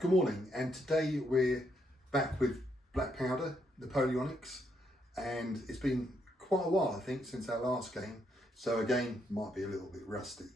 Good morning, and today we're back with black powder, Napoleonics, and it's been quite a while I think since our last game, so again might be a little bit rusty.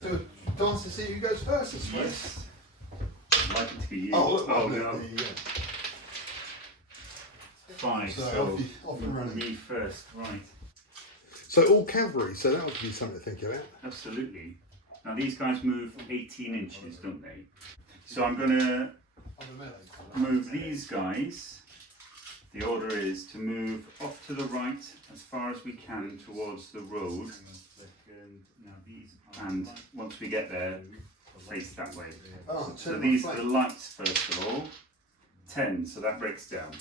So, dance to see who goes first, I suppose. Yes. I'd like it to be you. Oh, look, no. there you go. Fine, So, so off and running. me first, right. So all cavalry, so that would be something to think about. Absolutely. Now these guys move 18 inches, don't they? So I'm going to move these guys. The order is to move off to the right as far as we can towards the road. And once we get there, face that way. Oh, So these are the lights first of all. 10, so that breaks down.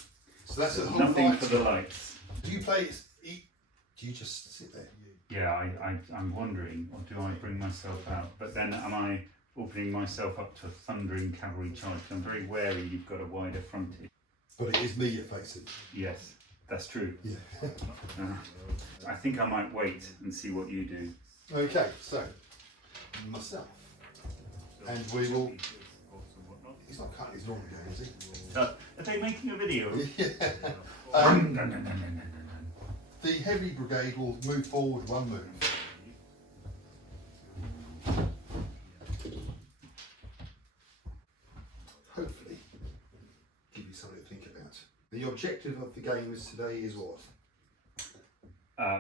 So that's a whole Nothing fight. for the lights. Do you play? Do you just sit there? Yeah, I'm wondering, or do I bring myself out? But then am I opening myself up to a thundering cavalry charge? I'm very wary you've got a wider frontage. But it is me you're facing. Yes, that's true. Yeah. I think I might wait and see what you do. Okay, so myself, and we will. He's not cutting his normal game, is he? Are they making a video? Yeah. The heavy brigade will move forward one move. Hopefully, give you something to think about. The objective of the game is today is what?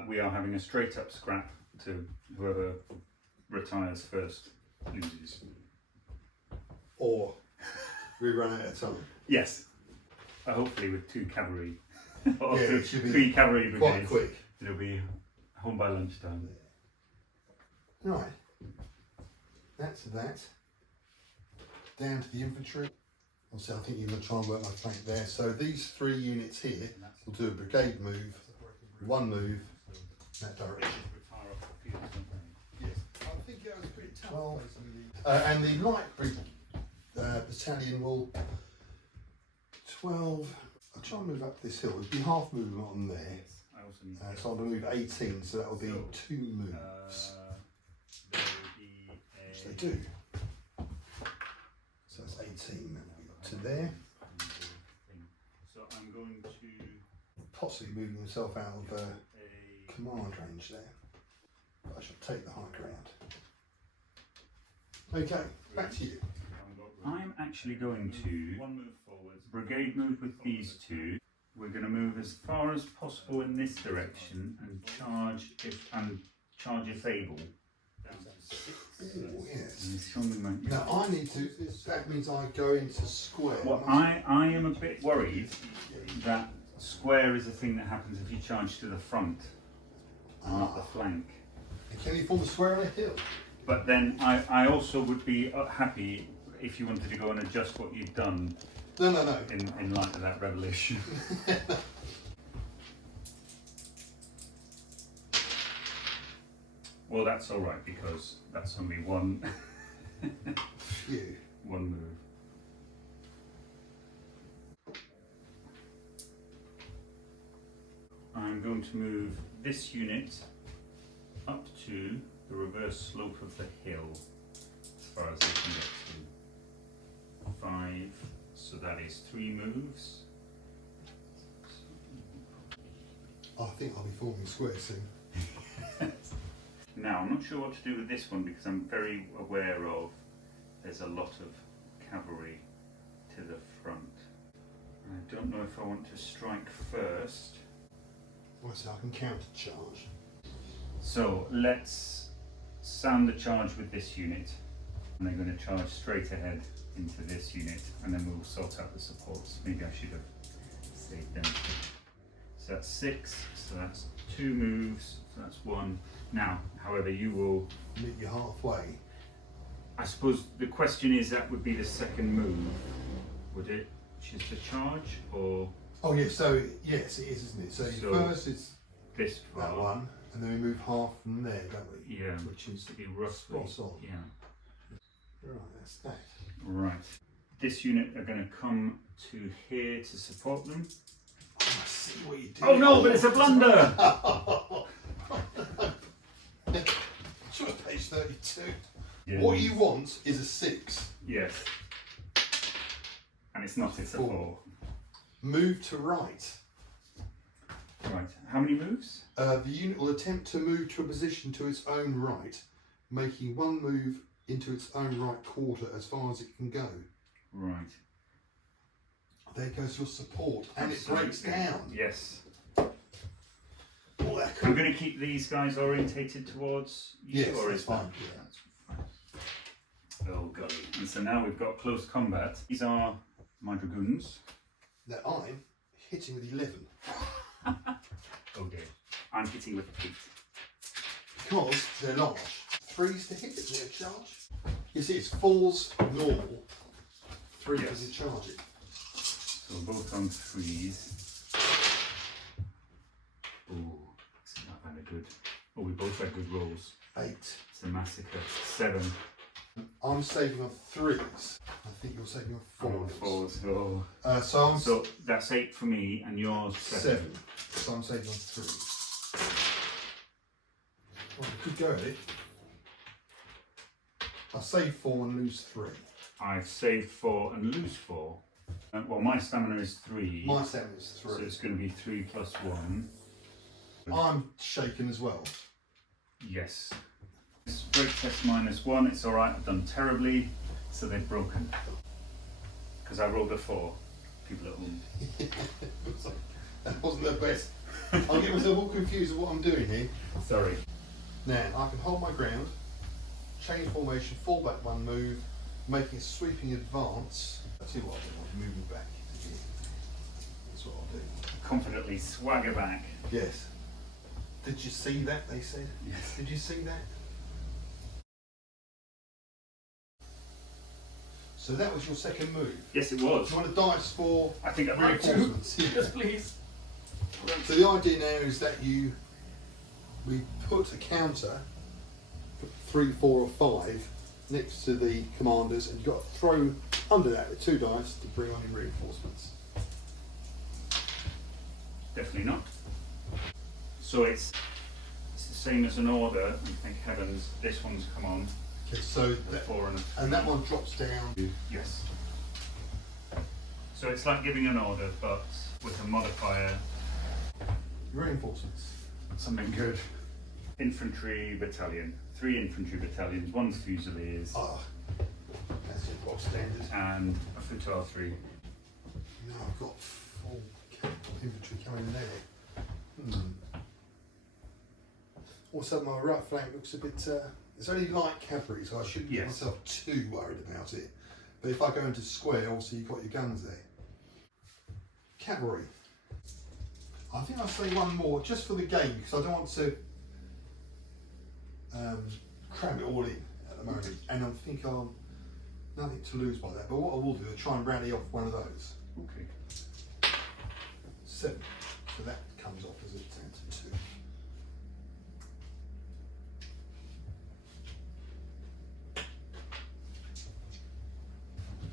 We are having a straight up scrap to whoever retires first loses. Or we run out of time. Yes, hopefully with 2 cavalry. Or Yeah, it should be 3 cavalry brigades. Quite quick. It'll be home by lunchtime. Right. That's that. Down to the infantry. Also, I think you're going to try and work my flank there. So these 3 units here will do a brigade move, one move, that direction. Yes. I think that was pretty tough. 12. And the light battalion will 12. I'll try and move up this hill. It'll be half movement on there. So I'm going to move 18, so that will be 2 moves. Which they do. So that's 18, that will be up to there. So I'm going to Possibly moving himself out of command range there. But I shall take the high ground. Okay, back to you. I'm actually going to brigade move with these 2. We're going to move as far as possible in this direction and charge if able. Oh, yes. And show me my- Now I need to, that means I go into square. Well, I am a bit worried that Square is the thing that happens if you charge to the front and not the flank. And can you form a square on a hill? But then I also would be happy if you wanted to go and adjust what you've done. No. In light of that revelation. Well, that's all right because that's only one one move. I'm going to move this unit up to the reverse slope of the hill as far as I can get to. 5, so that is 3 moves. I think I'll be forming a square soon. Now, I'm not sure what to do with this one because I'm very aware of there's a lot of cavalry to the front. I don't know if I want to strike first. Well, so I can counter charge. So let's sound the charge with this unit. And they're going to charge straight ahead into this unit and then we'll sort out the supports. Maybe I should have saved them. So that's 6, so that's 2 moves, so that's 1. Now, however, you will meet you halfway. I suppose the question is that would be the second move, would it? Which is the charge, or? Oh yeah, so yes, it is, isn't it? So, first it's this far. That one, and then we move half from there, don't we? Yeah, which is to be roughly. Spot on. Yeah. Right, that's that. Right. This unit are going to come to here to support them. Oh, I see what you did. Oh no, but it's a blunder! Sure, page 32. Yeah. What you want is a 6. Yes. And it's not, it's a 4. Move to right. Right. How many moves? The unit will attempt to move to a position to its own right, making 1 move into its own right quarter as far as it can go. Right. There goes your support, and Absolutely. It breaks down. Yes. Oh, I'm going to keep these guys orientated towards you, yes, or that's is fine. That? Yeah. Oh golly. And so now we've got close combat. These are my dragoons. Now I'm hitting with 11. Okay. I'm hitting with 8. Because they're large. 3s to hit it, they're charge. You see, it's 4s normal, 3 Yes. as you charge it. So both on 3s. Oh, it's not very good. Oh, we both had good rolls. 8. It's a massacre. 7. I'm saving on 3s. I think you're saving on 4s. 4s. Oh. So that's 8 for me, and yours 7. So I'm saving on 3s. Well, we could go at it. I'll save 4 and lose 3. I've saved 4 and lose 4. Well, my stamina is 3. My stamina is 3. So it's going to be 3 plus 1. I'm shaken as well. Yes. It's break test -1. It's alright, I've done terribly. So they've broken. Because I rolled a 4. People at home. That wasn't the best. I'll get myself all confused with what I'm doing here. Sorry. Now, I can hold my ground, change formation, fall back 1 move, making a sweeping advance. I'll tell you what I'll do, I'll move it back to here. That's what I'll do. Confidently swagger back. Yes. Did you see that, they said? Yes. Did you see that? So that was your second move. Yes, it was. Do you want to dice for I think I'd like to. reinforcements? Yes, please. So the idea now is that we put a counter, 3, 4 or 5, next to the commanders, and you've got to throw under that with 2 dice to bring on your reinforcements. Definitely not. So it's the same as an order, and thank heavens this one's come on. Okay, so The 4 and a 3. and that one drops down. Yes. So it's like giving an order, but with a modifier. Reinforcements. Something good. Infantry battalion. 3 infantry battalions, 1 fusiliers, Ah, that's your box standard. and a Futal 3. Now I've got full infantry coming in there. Also, my right flank looks a bit. It's only light cavalry, so I shouldn't get Yes. myself too worried about it. But if I go into square, obviously you've got your guns there. Cavalry. I think I'll say one more just for the game because I don't want to cram it all in at the moment, and I think I'll nothing to lose by that. But what I will do is try and rally off one of those. Okay. 7. So that comes off as a 10 to 2.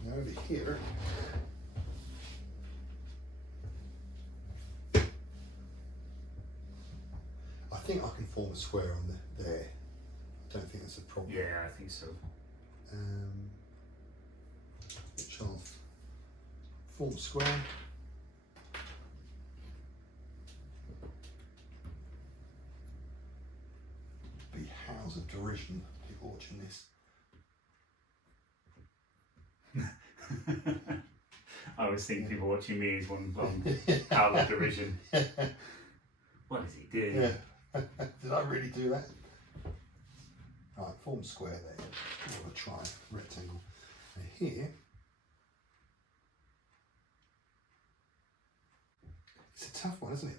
Now over here, I think I can form a square on there. I don't think that's a problem. Yeah, I think so. Which I'll form a square. Be howls of derision, people watching this. I always think people watching me is one long howl of derision. What is he doing? Yeah. Did I really do that? Right, form a square there. Or a rectangle. And here, it's a tough one, isn't it?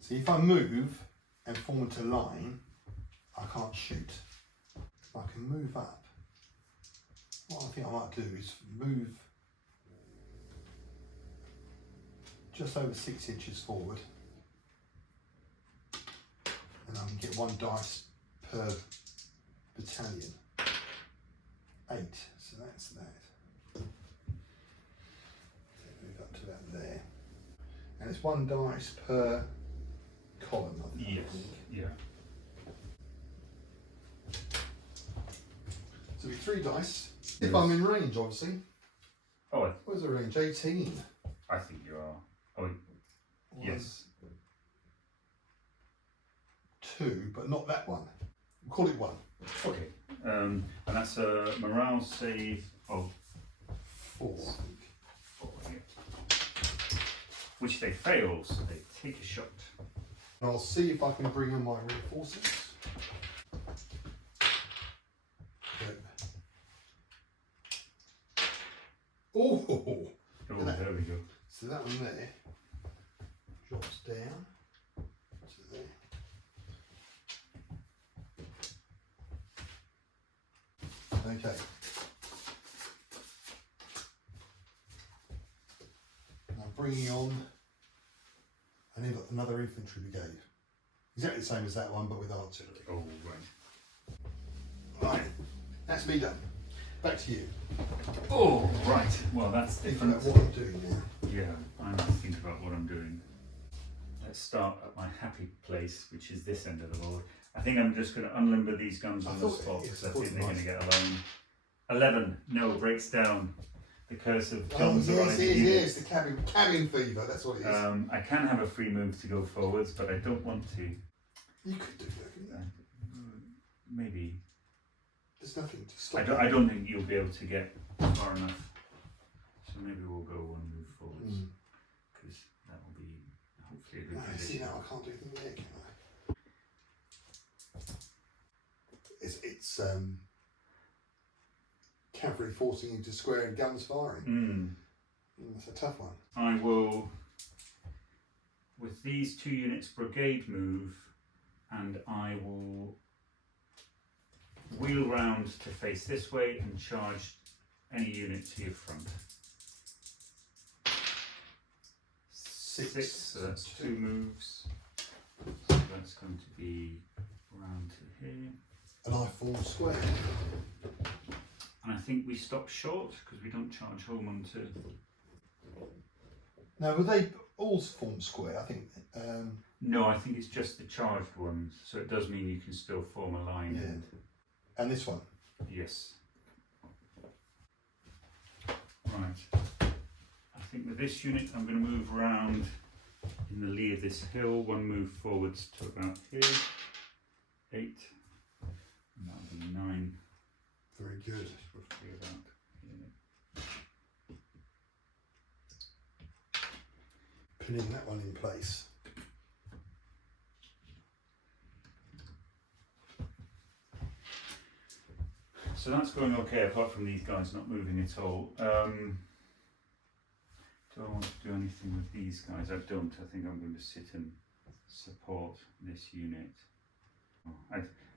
See, if I move and form into line, I can't shoot. I can move up. What I think I might do is move just over 6 inches forward, and I can get 1 dice per battalion. 8, so that's that. Move up to that there, and it's 1 dice per column. I think. Yes. Yeah. So it'll be 3 dice. If I'm in range, obviously. Oh, Where's the range? 18. I think you are. Oh, yes. 2, but not that one. We'll call it 1. Okay. And that's a morale save of 4. 4, yeah. Which they fail, so they take a shot. And I'll see if I can bring in my reinforcements. Oh, Oh, there we go. so that one there drops down to there. Okay. Now bringing on another infantry brigade. Exactly the same as that one, but with artillery. Oh, right. Right, that's me done. Back to you. Oh, right. Well, that's Think different. about what I'm doing now. Yeah, I need to think about what I'm doing. Let's start at my happy place, which is this end of the board. I think I'm just going to unlimber these guns on the spot because I think they're going to get alone. 11. No, breaks down. The curse of John's arriving. Yes, the cabin fever, that's what it is. I can have a free move to go forwards, but I don't want to. You could do that, couldn't you? Maybe. There's nothing to stop I don't think you'll be able to get far enough. So maybe we'll go 1 move forwards. Because that will be hopefully a good See, position. now I can't do anything there, can I? It's cavalry forcing into square and guns firing. That's a tough one. I will, with these 2 units, brigade move, and I will wheel round to face this way and charge any unit to your front. 6, so that's 2 moves. So that's going to be round to here. And I form square. And I think we stop short because we don't charge home onto. Now, will they all form square? I think. No, I think it's just the charged ones. So it does mean you can still form a line. Yeah. And this one. Yes. Right. I think with this unit I'm going to move round in the lee of this hill, 1 move forwards to about here. 8. And that'll be 9. Very good. Roughly about here. Pinning that one in place. So that's going okay, apart from these guys not moving at all. Do I want to do anything with these guys? I don't. I think I'm going to sit and support this unit.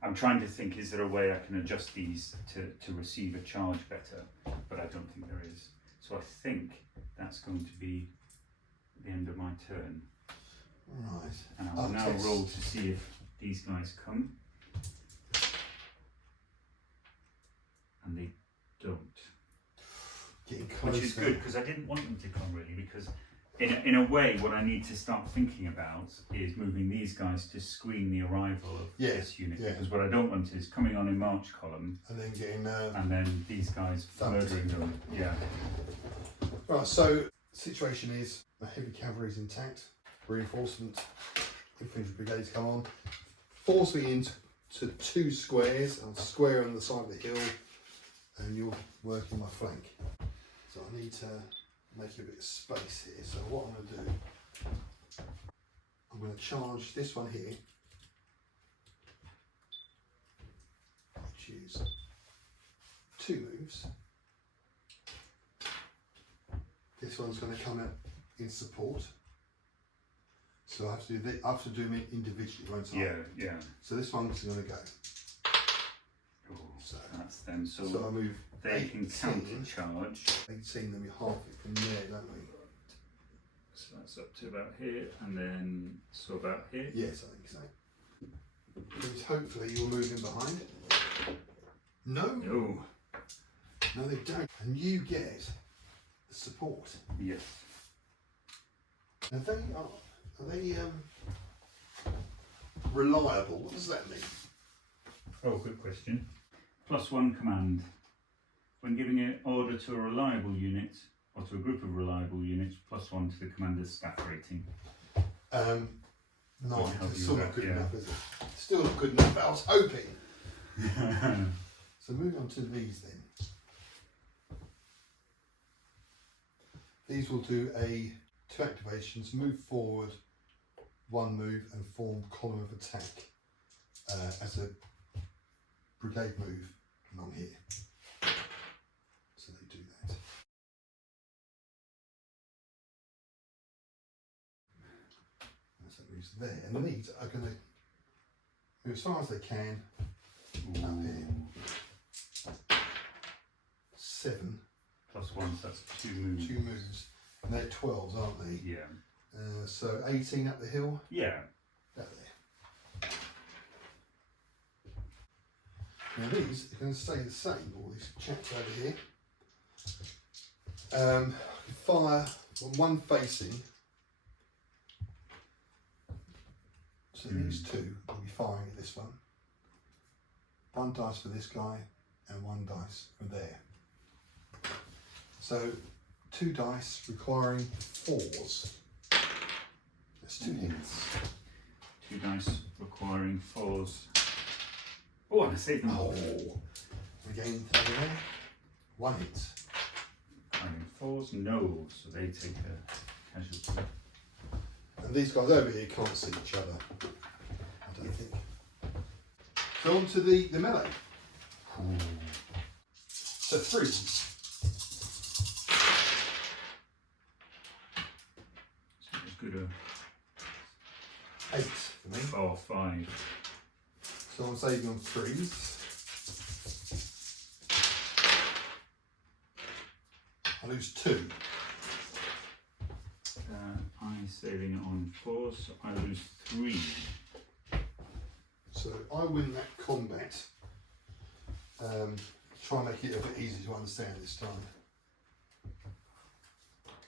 I'm trying to think, is there a way I can adjust these to receive a charge better? But I don't think there is. So I think that's going to be the end of my turn. Right. And I will now roll to see if these guys come. And they don't. Getting closer. Which is good, because I didn't want them to come really, because in a way what I need to start thinking about is moving these guys to screen the arrival of this unit. Yeah. Because what I don't want is coming on in march column and then getting and then these guys murdering them. Yeah. Right, so situation is my heavy cavalry is intact, reinforcement infantry brigades come on, force me into two squares. I'll square on the side of the hill and you're working my flank. So I need to make a bit of space here. So what I'm going to do, I'm going to charge this one here, choose 2 moves. This one's going to come out in support. So I have to do them individually, won't I? Yeah. So this one's going to go. Oh, So that's them. So I move they 18, can counter charge. 18, then we half it from there, don't we? So that's up to about here, and then so about here. Yes, I think so. Because hopefully you'll move in behind. No, they don't. And you get the support. Yes. Are they reliable? What does that mean? Oh, good question. +1 command. When giving an order to a reliable unit or to a group of reliable units, +1 to the commander's staff rating. No, Help it's you still with not that, good yeah. enough, is it? Still not good enough. I was hoping. So moving on to these then. These will do 2 activations, move forward 1 move and form column of attack as a brigade move along here. So they do that. So that moves there. And these are going to move as far as they can up here. 7. +1, so that's 2 moves. 2 moves. And they're 12s, aren't they? Yeah. So 18 up the hill. Yeah. Out there. Now these are going to stay the same, all these chaps over here. Fire one facing. So these 2 will be firing at this one. 1 dice for this guy and 1 dice for there. So 2 dice requiring 4s. That's 2 hits. 2 dice requiring 4s. Oh, and I saved them all. Again, over there. 1 hit. Requiring 4s, no, so they take a casualty. And these guys over here can't see each other, I don't think. So on to the melee. Ooh. So 3. So it's good 8 for me. 4, 5. So I'm saving on 3s. I lose 2. I'm saving it on 4s, so I lose 3. So I win that combat. Try and make it a bit easier to understand this time.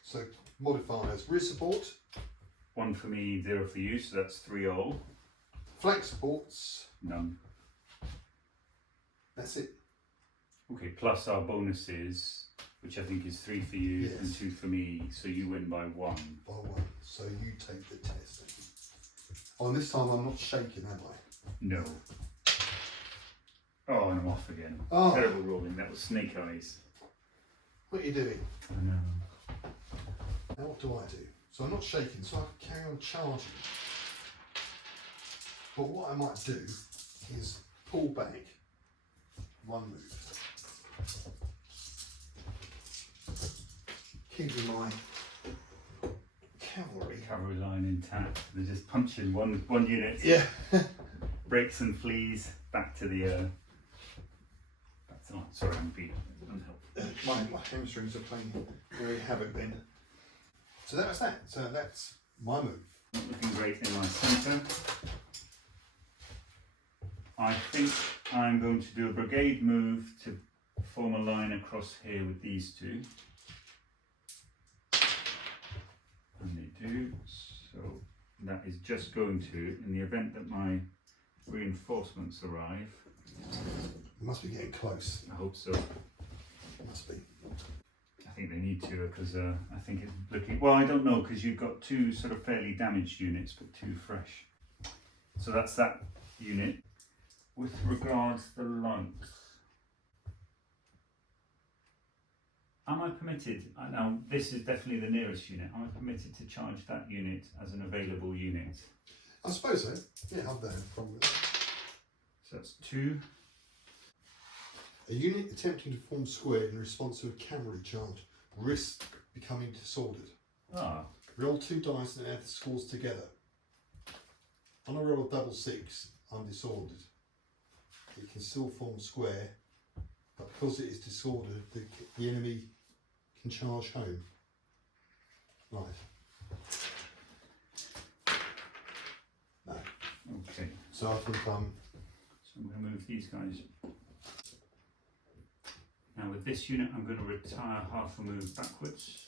So modifiers, rear support, 1 for me, 0 for you, so that's 3 all. flank supports, None. that's it. Okay, plus our bonuses, which I think is 3 for you and Yes. 2 for me, so you win by 1. By 1. So you take the test. Oh, and this time I'm not shaking, am I? No. Oh, and I'm off again. Oh. Terrible rolling, that was snake eyes. What are you doing? I know. Now what do I do? So I'm not shaking, so I can carry on charging. But what I might do is pull back 1 move. Keeping my cavalry. Cavalry line intact. They're just punching one unit. Yeah. Breaks and flees back to the. Back to, oh, sorry, I'm being unhelpful. My hamstrings are playing very havoc then. So that was that. So that's my move. Looking great in my centre. I think I'm going to do a brigade move to form a line across here with these two. And they do. So that is just going to, in the event that my reinforcements arrive. It must be getting close. I hope so. It must be. I think they need to because I think it's looking, well, I don't know because you've got two sort of fairly damaged units but two fresh. So that's that unit. With regards to the lights, am I permitted, now this is definitely the nearest unit, am I permitted to charge that unit as an available unit? I suppose so. Yeah, I've done a problem with that. So that's 2. A unit attempting to form square in response to a cavalry charge risks becoming disordered. Ah, Roll 2 dice and add the scores together. On a roll of double 6, I'm disordered. It can still form square, but because it is disordered, the enemy can charge home. Right. No. okay. So I think So I'm going to move these guys. Now with this unit, I'm going to retire half a move backwards.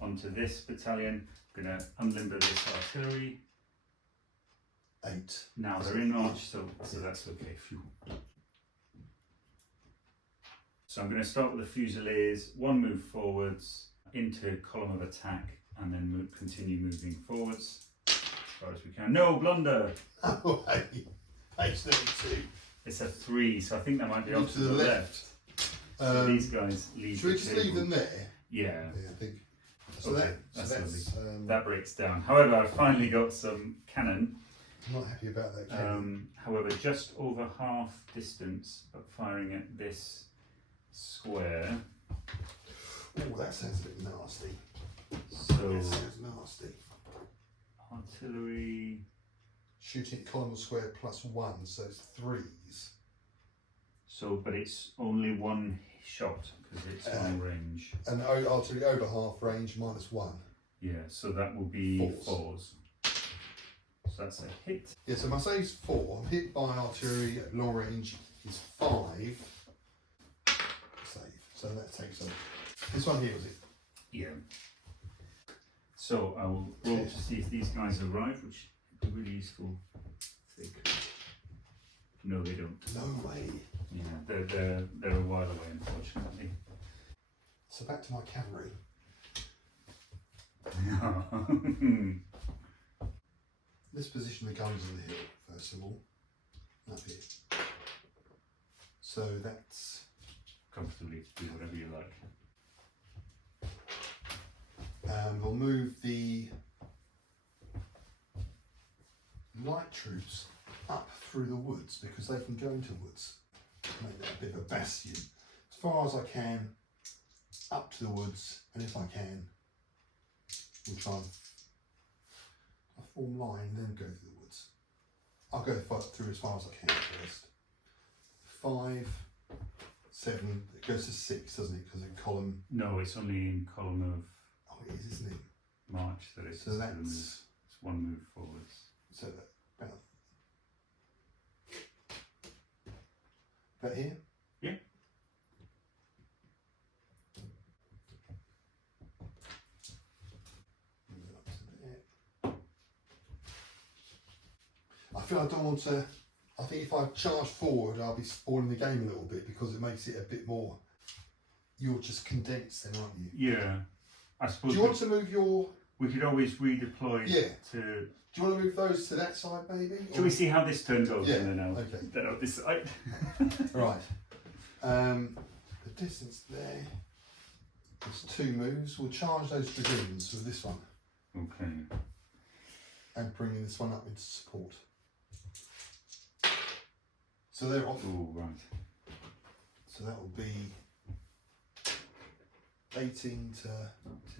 Onto this battalion, I'm going to unlimber this artillery. 8. Now they're in march, so that's okay. Phew. So I'm going to start with the Fusiliers, 1 move forwards into column of attack, and then continue moving forwards as far as we can. No, blunder! Oh, hey. Page 32. It's a 3, so I think that might be Move off to the left. So these guys leave. Should we the just table. leave them there? Yeah. Yeah, I think. So Okay, that's that breaks down. However, I've finally got some cannon. I'm not happy about that. Cannon. However, just over half distance, but firing at this square. Oh, that sounds a bit nasty. So That sounds nasty. artillery. Shooting column or square +1, so it's 3s. So, but it's only 1 shot because it's long range. And artillery over half range -1. Yeah, so that will be 4s. So that's a hit. Yeah, so my save's 4. I'm hit by artillery at long range is 5. Save. So that takes on. This one here was it? Yeah. So I will roll to see if these guys arrive, which would be really useful. If they could. No, they don't. No way. Yeah, they're a while away, unfortunately. So back to my cavalry. Let's position the guns on the hill first of all. Up here. So that's Comfortably do whatever you like. we'll move the light troops up through the woods because they can go into woods. Make that a bit of a bastion. As far as I can, up to the woods, and if I can, we'll try and form line, then go through the woods. I'll go through as far as I can first. 5, 7, it goes to 6, doesn't it? Because in column. No, it's only in column of Oh, it is, isn't it? march that it's. So that's. It's 1 move forwards. So that about here? Yeah. I feel I don't want to. I think if I charge forward, I'll be spoiling the game a little bit because it makes it a bit more. You're just condensed, then, aren't you? Yeah, I suppose. Do you want to move your? We could always redeploy. Yeah. To. Do you want to move those to that side, maybe? Shall we see how this turn goes? Yeah. And then I'll. Okay. Then I'll decide. Right. The distance there. There's 2 moves. We'll charge those dragoons with this one Okay. and bringing this one up into support. So they're off. Oh right. So that will be 18 to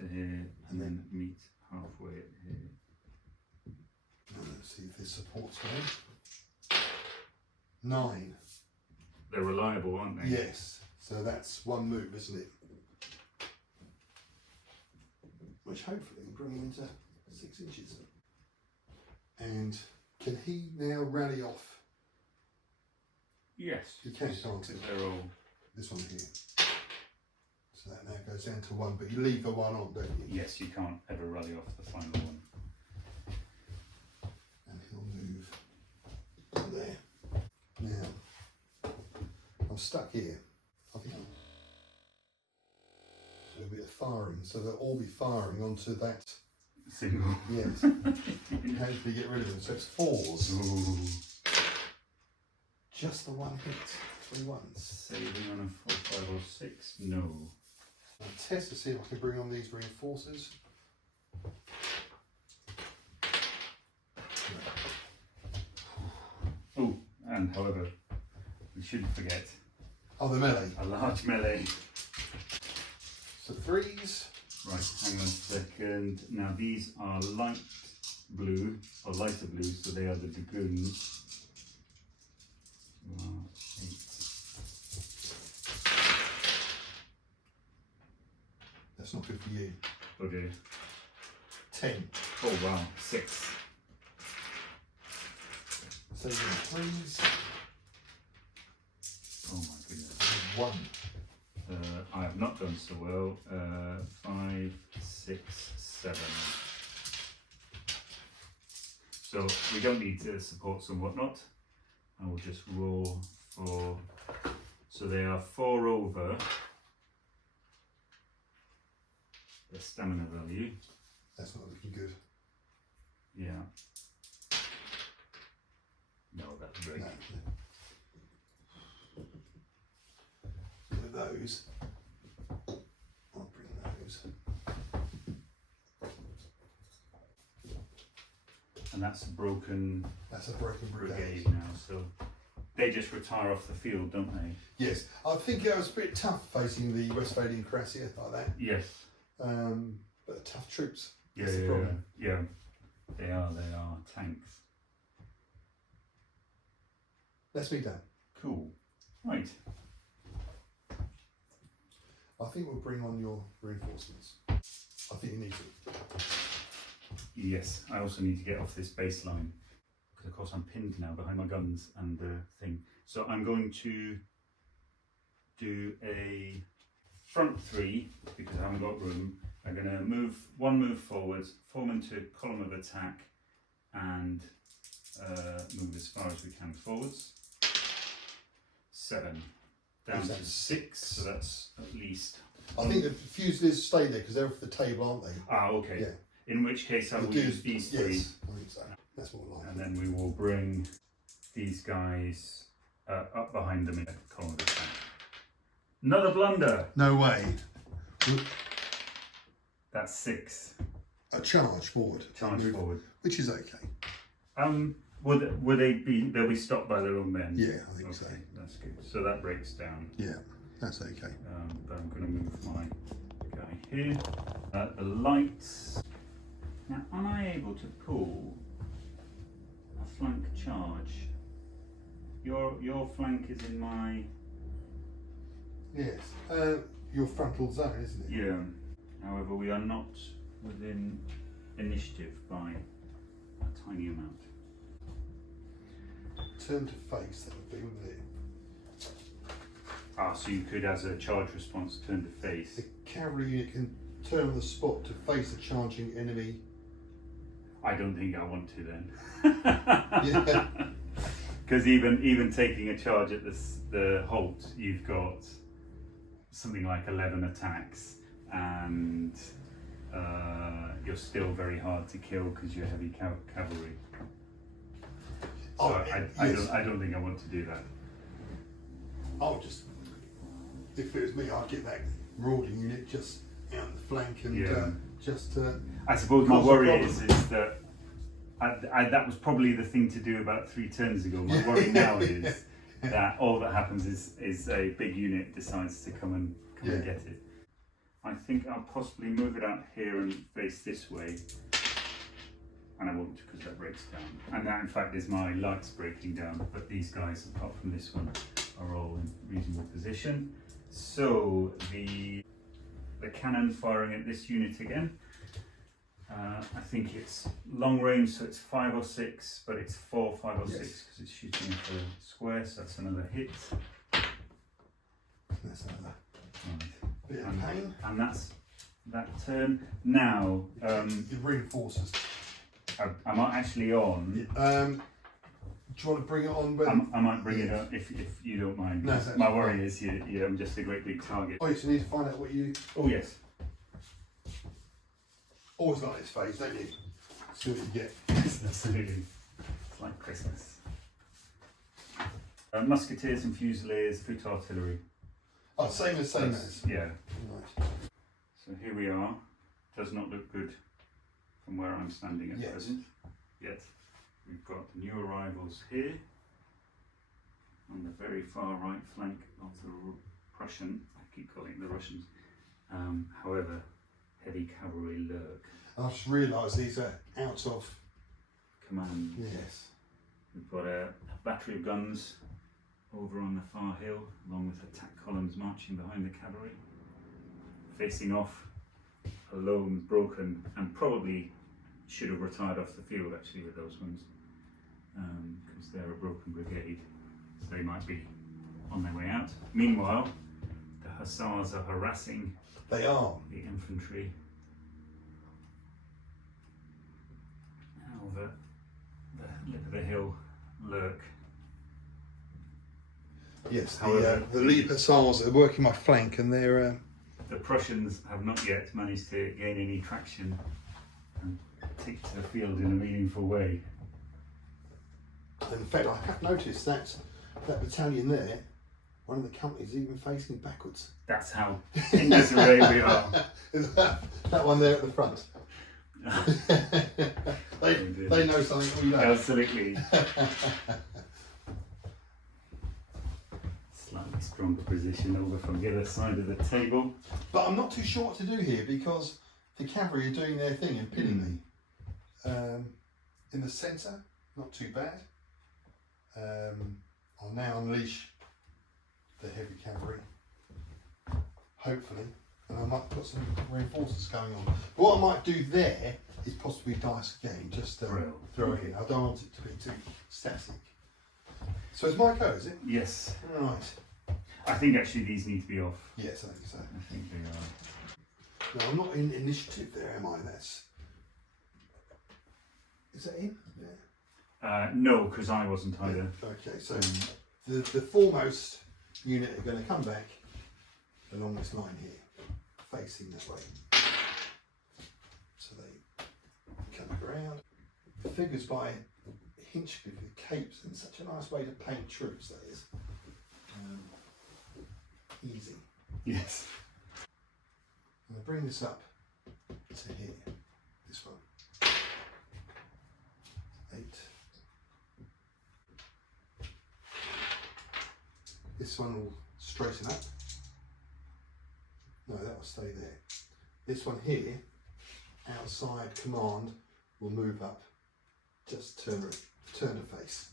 here, and then meet halfway at here. Let's see if this supports going. 9. They're reliable, aren't they? Yes. So that's one move, isn't it? Which hopefully will bring him into 6 inches. And can he now rally off? Yes. He can, can't he? They're all. This one here. So that now goes down to 1, but you leave the 1 on, don't you? Yes, you can't ever rally off the final one. And he'll move to there. Now, I'm stuck here. I think a little bit of firing, so they'll all be firing onto that. Single. Yes. Hopefully get rid of them. So it's 4s. Ooh. Just the 1 hit. 3 1s. Saving on a 4, 5 or 6? No. I'll test to see if I can bring on these reinforcers. Oh, and however, we shouldn't forget Oh, the melee. a large melee. So 3s. Right, hang on a second. Now these are light blue, or lighter blue, so they are the dragoons. 8. That's not good for you. Okay. 10. Oh wow, 6. So you've got 3s. Oh my goodness. 1. I have not done so well. 5, 6, 7. So we don't need to support and whatnot. I will just roll for. So they are 4 over the stamina value. That's not looking good. Yeah. No, that's break. No. With those, I'll bring those. And that's a broken That's a broken brigade. brigade now. So they just retire off the field, don't they? Yes, I think it was a bit tough facing the Westphalian cuirassier like that. Yes. But tough troops. Yeah, That's the yeah, problem. yeah. They are tanks. Let's be done. Cool. Right. I think we'll bring on your reinforcements. I think you need to. Yes, I also need to get off this baseline because of course I'm pinned now behind my guns and the thing. So I'm going to do a front 3 because I haven't got room. I'm going to move 1 move forwards, form into column of attack, and move as far as we can forwards. 7 down to 6, so that's at least. I think the Fusiliers stay there because they're off the table, aren't they? Ah, okay. Yeah. In which case I will use these 3. Yes, I think so. That's what I like. And then we will bring these guys up behind them in the column of attack. Another blunder! No way. That's 6. A charge forward. Charge forward. Which is okay. Would they be? They'll be stopped by their own men. Yeah, I think so. Okay, that's good. So that breaks down. Yeah, that's okay. But I'm going to move my guy here. The lights. Now, am I able to pull a flank charge? Your flank is in my. Yes. Your frontal zone, isn't it? Yeah. However, we are not within initiative by a tiny amount. Turn to face, that would be, wouldn't it? Ah, so you could, as a charge response, turn to face. The cavalry unit can turn on the spot to face a charging enemy. I don't think I want to then. Yeah. Because even taking a charge at the halt, you've got something like 11 attacks, and you're still very hard to kill because you're heavy cavalry. So I don't think I want to do that. I'll just, if it was me, I'd get that marauding unit just out the flank and just. I suppose my worry problem. is that that was probably the thing to do about 3 turns ago. My worry now is that all that happens is a big unit decides to come and get it. I think I'll possibly move it out here and face this way. And I won't, because that breaks down. And that in fact is my lights breaking down, but these guys, apart from this one, are all in reasonable position. So the cannon firing at this unit again. I think it's long range, so it's 5 or 6, but it's 4, 5 or 6 because it's shooting for square, so that's another hit. That's another bit of And, pain. and that's that turn. Now, It reinforces. I'm actually on. Do you want to bring it on? When... I might bring it up if you don't mind. No, My worry is I'm just a great big target. Oh, so you need to find out what you... Oh yes. Always like this phase, don't you? See what you get. Absolutely. It's like Christmas. Musketeers and Fusiliers, foot artillery. Oh, same as. Yeah. Right. So here we are. Does not look good from where I'm standing at present. Yet. We've got the new arrivals here on the very far right flank of the Prussian. I keep calling it the Russians. However, heavy cavalry lurk. I've just realised these are out of command. Yes. We've got a battery of guns over on the far hill, along with attack columns marching behind the cavalry, facing off alone, broken, and probably should have retired off the field actually with those ones, because they're a broken brigade, so they might be on their way out. Meanwhile, the hussars are harassing the infantry. Now the lip of the hill lurk. Yes, However, the lead hussars are working my flank, and they're... The Prussians have not yet managed to gain any traction and take to the field in a meaningful way. In fact, I have noticed that battalion there, one of the companies is even facing backwards. That's how in disarray we are. Is that one there at the front? they know something we don't. Absolutely. Slightly stronger position over from the other side of the table. But I'm not too sure what to do here, because the cavalry are doing their thing and pinning me. In the centre, not too bad. I'll now unleash the heavy cavalry, hopefully, and I might put some reinforcements going on. What I might do there is possibly dice again, just throw it in. I don't want it to be too static. So it's my go, is it? Yes. Right. I think actually these need to be off. Yes, I think so. I think they are. No, I'm not in initiative there, am I? Is that in? Yeah. No, because I wasn't either. Okay, so the foremost unit are going to come back along this line here, facing that way. So they come back around. The figures by Hinchcliffe with capes, and such a nice way to paint troops, that is. Easy. Yes. I'm going to bring this up to here, this one. 8. This one will straighten up. No, that will stay there. This one here, outside command, will move up. Just turn to face.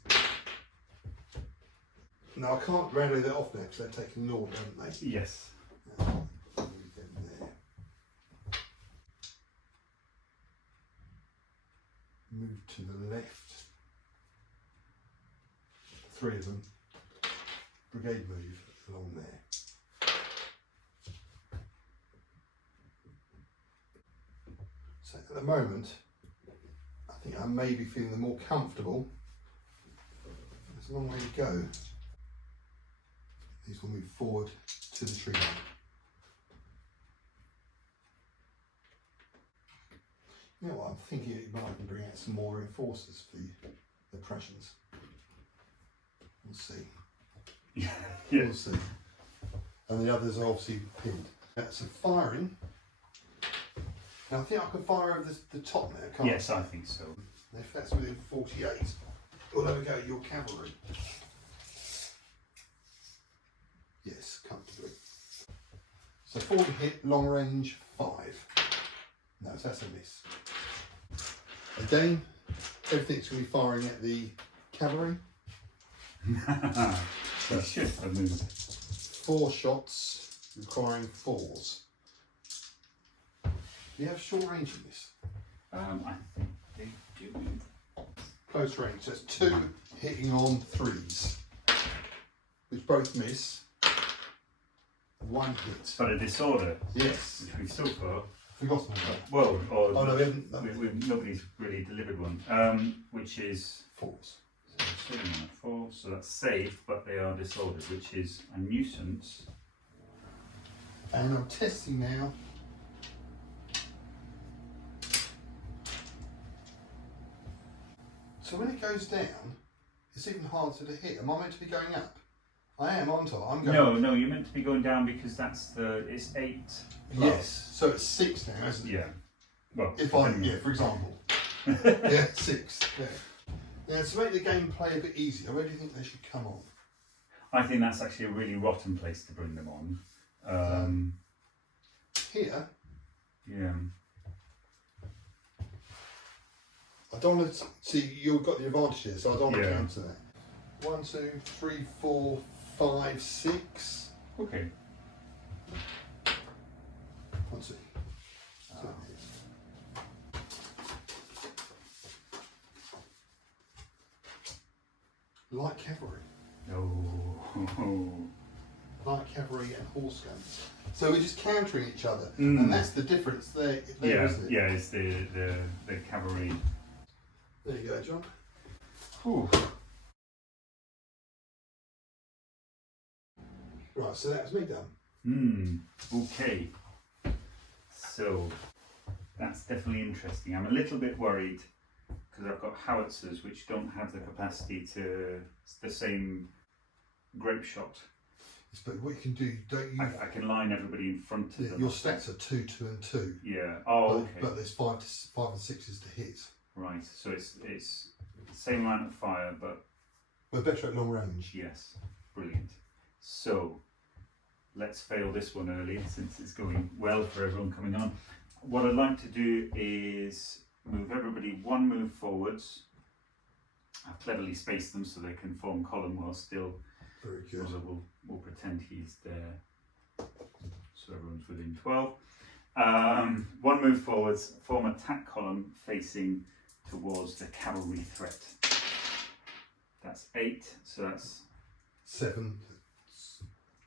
Now I can't rally that off now because they've taken an order, haven't they? Yes. Move them there. Move to the left. 3 of them. Brigade move along there. So at the moment, I think I may be feeling more comfortable. There's a long way to go. These will move forward to the tree line. You know what, I'm thinking it might bring out some more reinforcers for the Prussians. We'll see. Yeah. We'll see. And the others are obviously pinned. That's some firing. Now I think I can fire over the top now, can't I? Yes, I think so. If that's within 48, well, there we go, your cavalry. Yes, comfortably. So 40 hit, long range 5. No, so that's a miss. Again, everything's going to be firing at the cavalry. So should have moved. 4 shots requiring 4s. Do you have short range in this? I think they do. Close range, so it's 2 hitting on 3s, which both miss. 1 hit. But a disorder, Yes. which we've still got. Forgotten about Well, or that. Oh no, we haven't. nobody's really delivered one. Which is 4s. so we're sitting on a 4, so that's saved, but they are disordered, which is a nuisance. And I'm testing now. So when it goes down, it's even harder to hit. Am I meant to be going up? I am, aren't I? I'm going. No, you're meant to be going down because it's 8. Plus. Yes. So it's 6 now, isn't it? Yeah. Well, If I, for example. Yeah, 6. Yeah. Now to make the game play a bit easier, where do you think they should come on? I think that's actually a really rotten place to bring them on. Here, Yeah. I don't want to see you've got the advantage here, so I don't want to Yeah. counter that. 1, 2, 3, 4, 5, 6. Okay. 1, 2. Light cavalry. Oh. Light cavalry and horse guns. So we're just countering each other, Mm. and that's the difference there, Yeah, isn't it? yeah, it's the cavalry. There you go, John. Whew. Right, so that was me done. Okay. So that's definitely interesting. I'm a little bit worried because I've got howitzers which don't have the capacity to the same grape shot. Yes, but what you can do, don't you? I can line everybody in front of Yeah, them. your stats are 2, 2, and 2. Yeah. Oh, but, okay. But there's 5 and 6s to hit. Right. So it's the same amount of fire, but We're better at long range. yes, brilliant. So let's fail this one early since it's going well for everyone coming on. What I'd like to do is move everybody 1 move forwards. I've cleverly spaced them so they can form column while still. Very good. So we'll pretend he's there. So everyone's within 12. 1 move forwards, form attack column facing towards the cavalry threat. That's 8, so that's 7.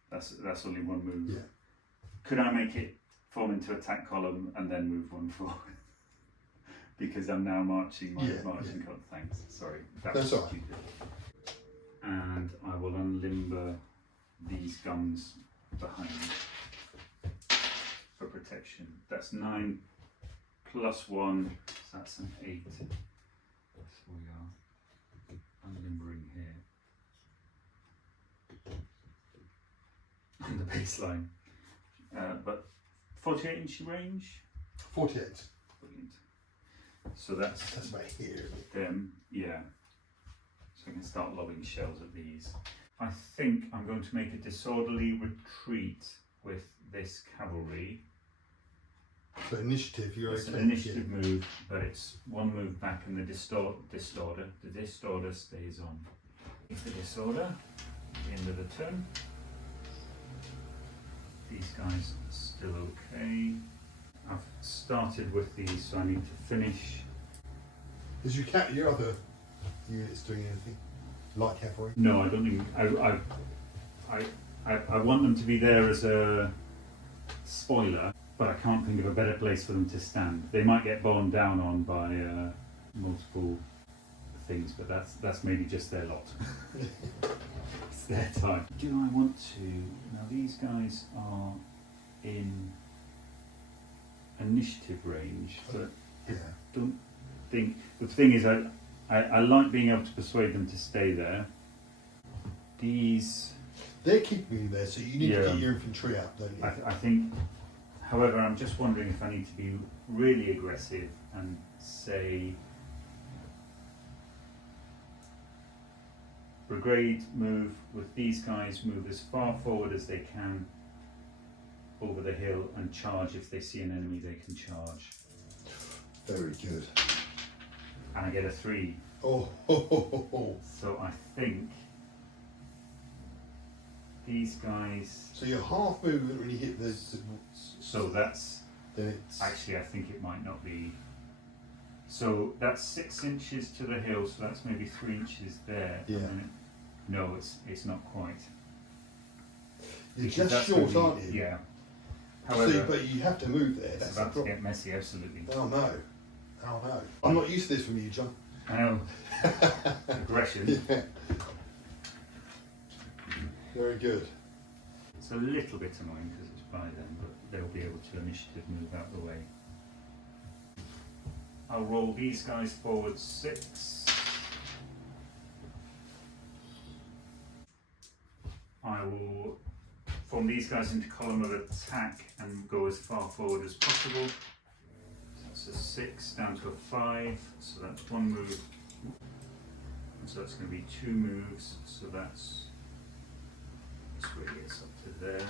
that's only 1 move. Yeah. Could I make it form into attack column and then move 1 forward? Because I'm now marching my marching column. Thanks. Sorry. That's all right. Stupid. And I will unlimber these guns behind for protection. That's 9 plus 1, so that's an 8. So we are unlimbering here on the baseline. But 48 inch range? 48. Brilliant. So that's about here, isn't it? them, yeah. So I can start lobbing shells at these. I think I'm going to make a disorderly retreat with this cavalry. So initiative, you're It's okay. an initiative move, but it's 1 move back and the distorter stays on. It's the disorder at the end of the turn. These guys are still okay. I've started with these, so I need to finish. Is your other units doing anything? Light cavalry? No, I don't think I want them to be there as a spoiler, but I can't think of a better place for them to stand. They might get borne down on by multiple things, but that's maybe just their lot. It's their time. Do I want to? Now these guys are in initiative range, but Yeah. don't think the thing is I like being able to persuade them to stay there. These They're keeping you there, so you need to Yeah. get your infantry up, don't you? I think, however, I'm just wondering if I need to be really aggressive and say brigade move with these guys, move as far forward as they can over the hill and charge. If they see an enemy, they can charge. Very good. And I get a 3. Oh, ho, ho, ho, ho. So I think these guys. So your half movement when you hit the. So that's. Then it's. Actually, I think it might not be. So that's 6 inches to the hill. So that's maybe 3 inches there. Yeah. No, it's not quite. You're Because just that's short, gonna aren't you? Yeah. So, However, but you have to move there. it's That's the about to problem. get messy. Absolutely. Oh no. Oh no. I'm not used to this from you, John. I know. Aggression. Yeah. Very good. It's a little bit annoying because it's by them, but they'll be able to initiative move out the way. I'll roll these guys forward 6. I will form these guys into column of attack and go as far forward as possible. So that's a 6 down to a 5, so that's 1 move. So that's going to be 2 moves, so that's where it gets up to there.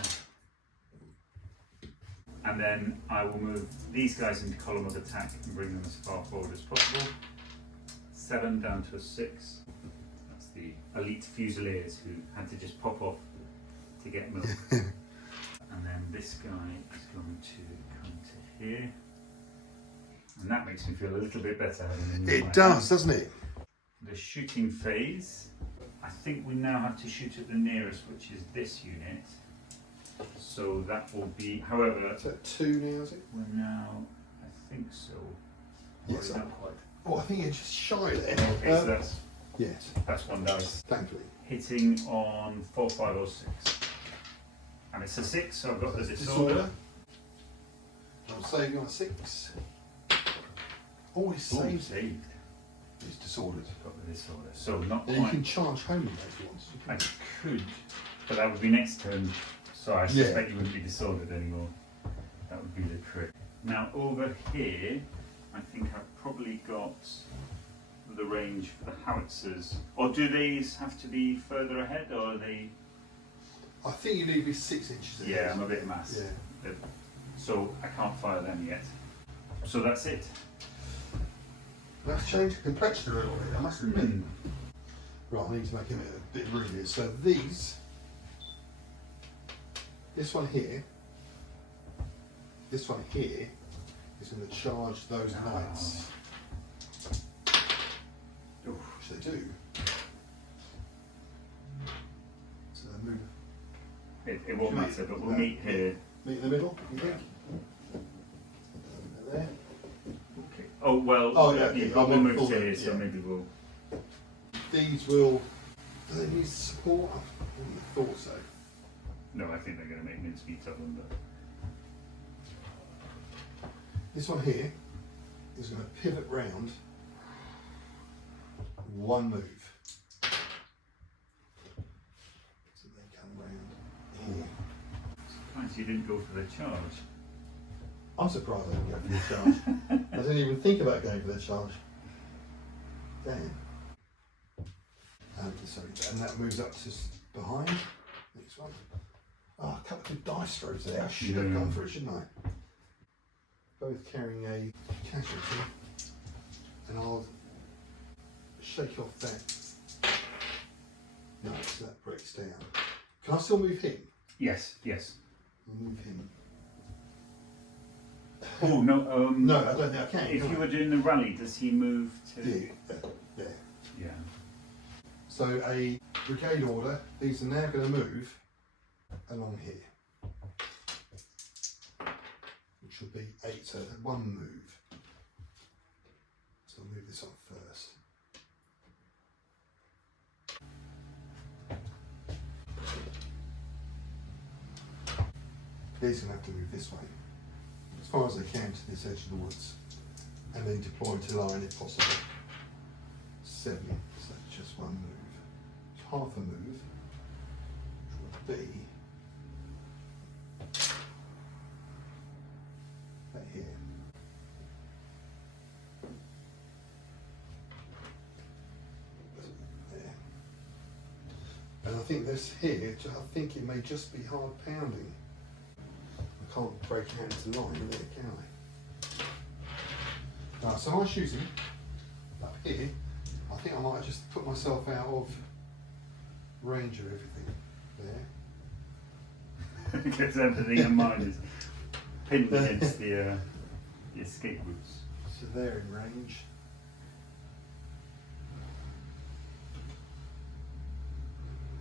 And then I will move these guys into column of attack and bring them as far forward as possible. 7 down to a 6. That's the elite fusiliers who had to just pop off to get milk. And then this guy is going to come to here. And that makes me feel a little bit better having him in my It does, hand. doesn't it? The shooting phase. I think we now have to shoot at the nearest, which is this unit. So that will be, however, Is that 2 now, is it? we're now, I think so. Yes. Well, not quite. Oh, I think you're just shy there. Okay, so Yes, that's 1 dice. thankfully. Hitting on 4, 5 or 6. And it's a 6, so I've got the disorder. I'm saving on a 6. Oh, he's Ooh, saved. saved. He's disordered. Got the disorder. So not Now you quite. can charge home with that if you want. I could, but that would be next turn. So I Yeah. suspect you wouldn't be disordered anymore. That would be the trick. Now over here, I think I've probably got the range for the howitzers. Or do these have to be further ahead, or are they? I think you need to be 6 inches ahead. Yeah, I'm a bit mass. Yeah. So I can't fire them yet. So that's it. That's changed the complexion a little bit, I must admit. Right, I need to make him a bit roomier. So these, this one here is going to charge those knights. Which they do. So they move. It won't matter, but we'll meet here. Meet in the middle, you think? There. Okay. Oh well. Oh, yeah, okay. We'll I'll move move to forward, here, so yeah. maybe we'll. These will. Do they need support? I wouldn't have thought so. No, I think they're going to make mincemeat of them, but. This one here is going to pivot round 1 move. So they come round here. Surprised you didn't go for the charge. I'm surprised I didn't go for the charge. I didn't even think about going for the charge. Damn. Sorry, and that moves up to behind. Next one. Oh, a couple of good dice throws there. I should have gone for it, shouldn't I? Both carrying a casualty. And I'll shake off that. No, so that breaks down. Can I still move him? Yes, yes. I'll move him. Oh no. No, I don't think I can. If can you I? were doing the rally, does he move to? Yeah, there. Yeah. So a brigade order, these are now going to move along here. Which will be 8, so 1 move. So I'll move this on first. These are going to have to move this way, as far as they can to this edge of the woods, and then deploy to line if possible. 7, so that's just 1 move. Half a move, which will be that here. There. And I think this here, I think it may just be hard pounding. can't break out into line there, can I? Right, so am I shooting up here? I think I might have just put myself out of range of everything there. Because everything in mine is pinned against the escape routes. So they're in range.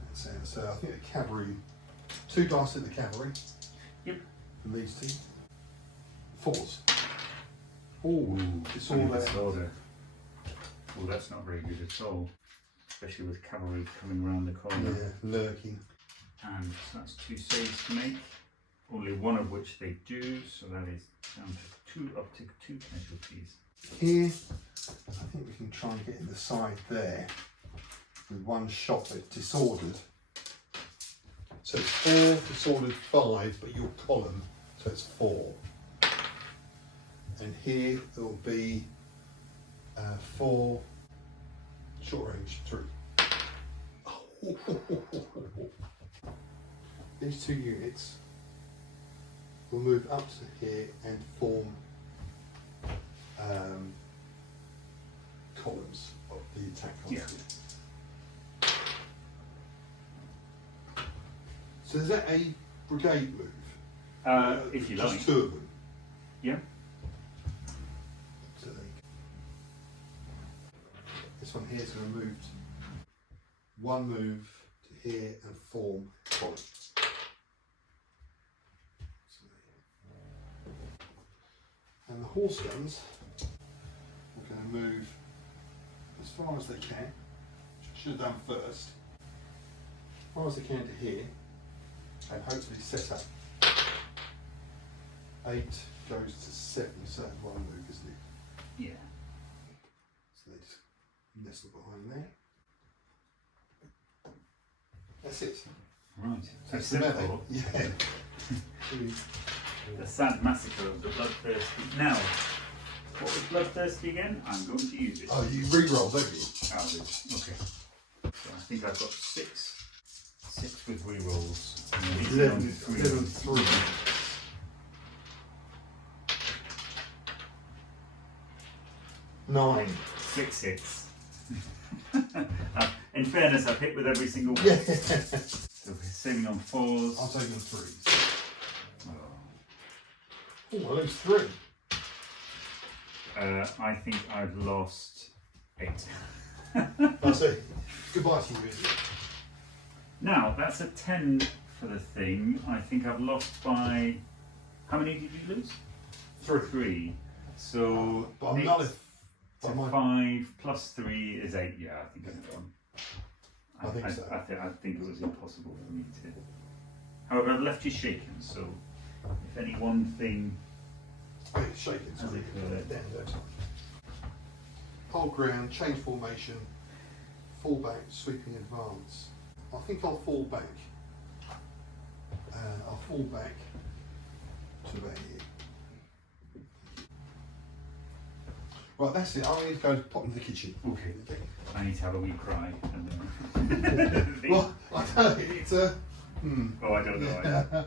That's it. So I think the cavalry, 2 dice at the cavalry. Yep. From these 2. 4s. Oh, disorder. Oh, that's not very good at all. Especially with cavalry coming around the corner. Yeah, lurking. And so that's 2 saves to make. Only one of which they do, so that is down to 2 up to 2 casualties. Here, I think we can try and get in the side there with 1 shot that's disordered. So it's 4, disordered 5, but your column, so it's 4. And here it will be 4, short range 3. These 2 units will move up to here and form columns of the attack lines. Yeah. So is that a brigade move? If you just like. 2 of them. Yeah. So this one here is going to move 1 move to here and form column. And the horse guns are going to move as far as they can, which I should have done first, as far as they can to here, and hopefully set up. 8 goes to 7, so that's 1 move, isn't it? Yeah. So they just nestle behind there. That's it. Right. So That's the melee. simple. Yeah. The sad massacre of the bloodthirsty. Now, what was bloodthirsty again? I'm going to use it. Oh, you re-roll, don't you? Oh, I did. Okay. So I think I've got 6 with re-rolls. 11, 3. 9. 6. In fairness, I've hit with every single one. Yeah. So we're saving on 4s. I'll take them 3s. Oh. Oh, I lose 3. I think I've lost 8. I'll say goodbye to you, is it? Now, that's a 10 for the thing. I think I've lost by... How many did you lose? 3. So, But I'm 8 not to my 5 plus 3 is 8. Yeah, I think I've gone. I think so. I think it was impossible for me to... However, I've left you shaken, so if any one thing... Oh, it's shaking. As it were. Hold ground, change formation, fall back, sweeping advance. I think I'll fall back. I'll fall back to about here. Right, that's it. I need to go pop into the kitchen. Okay. I need to have a wee cry. And then... Well, I tell you, it's a... Oh, I don't know. Yeah.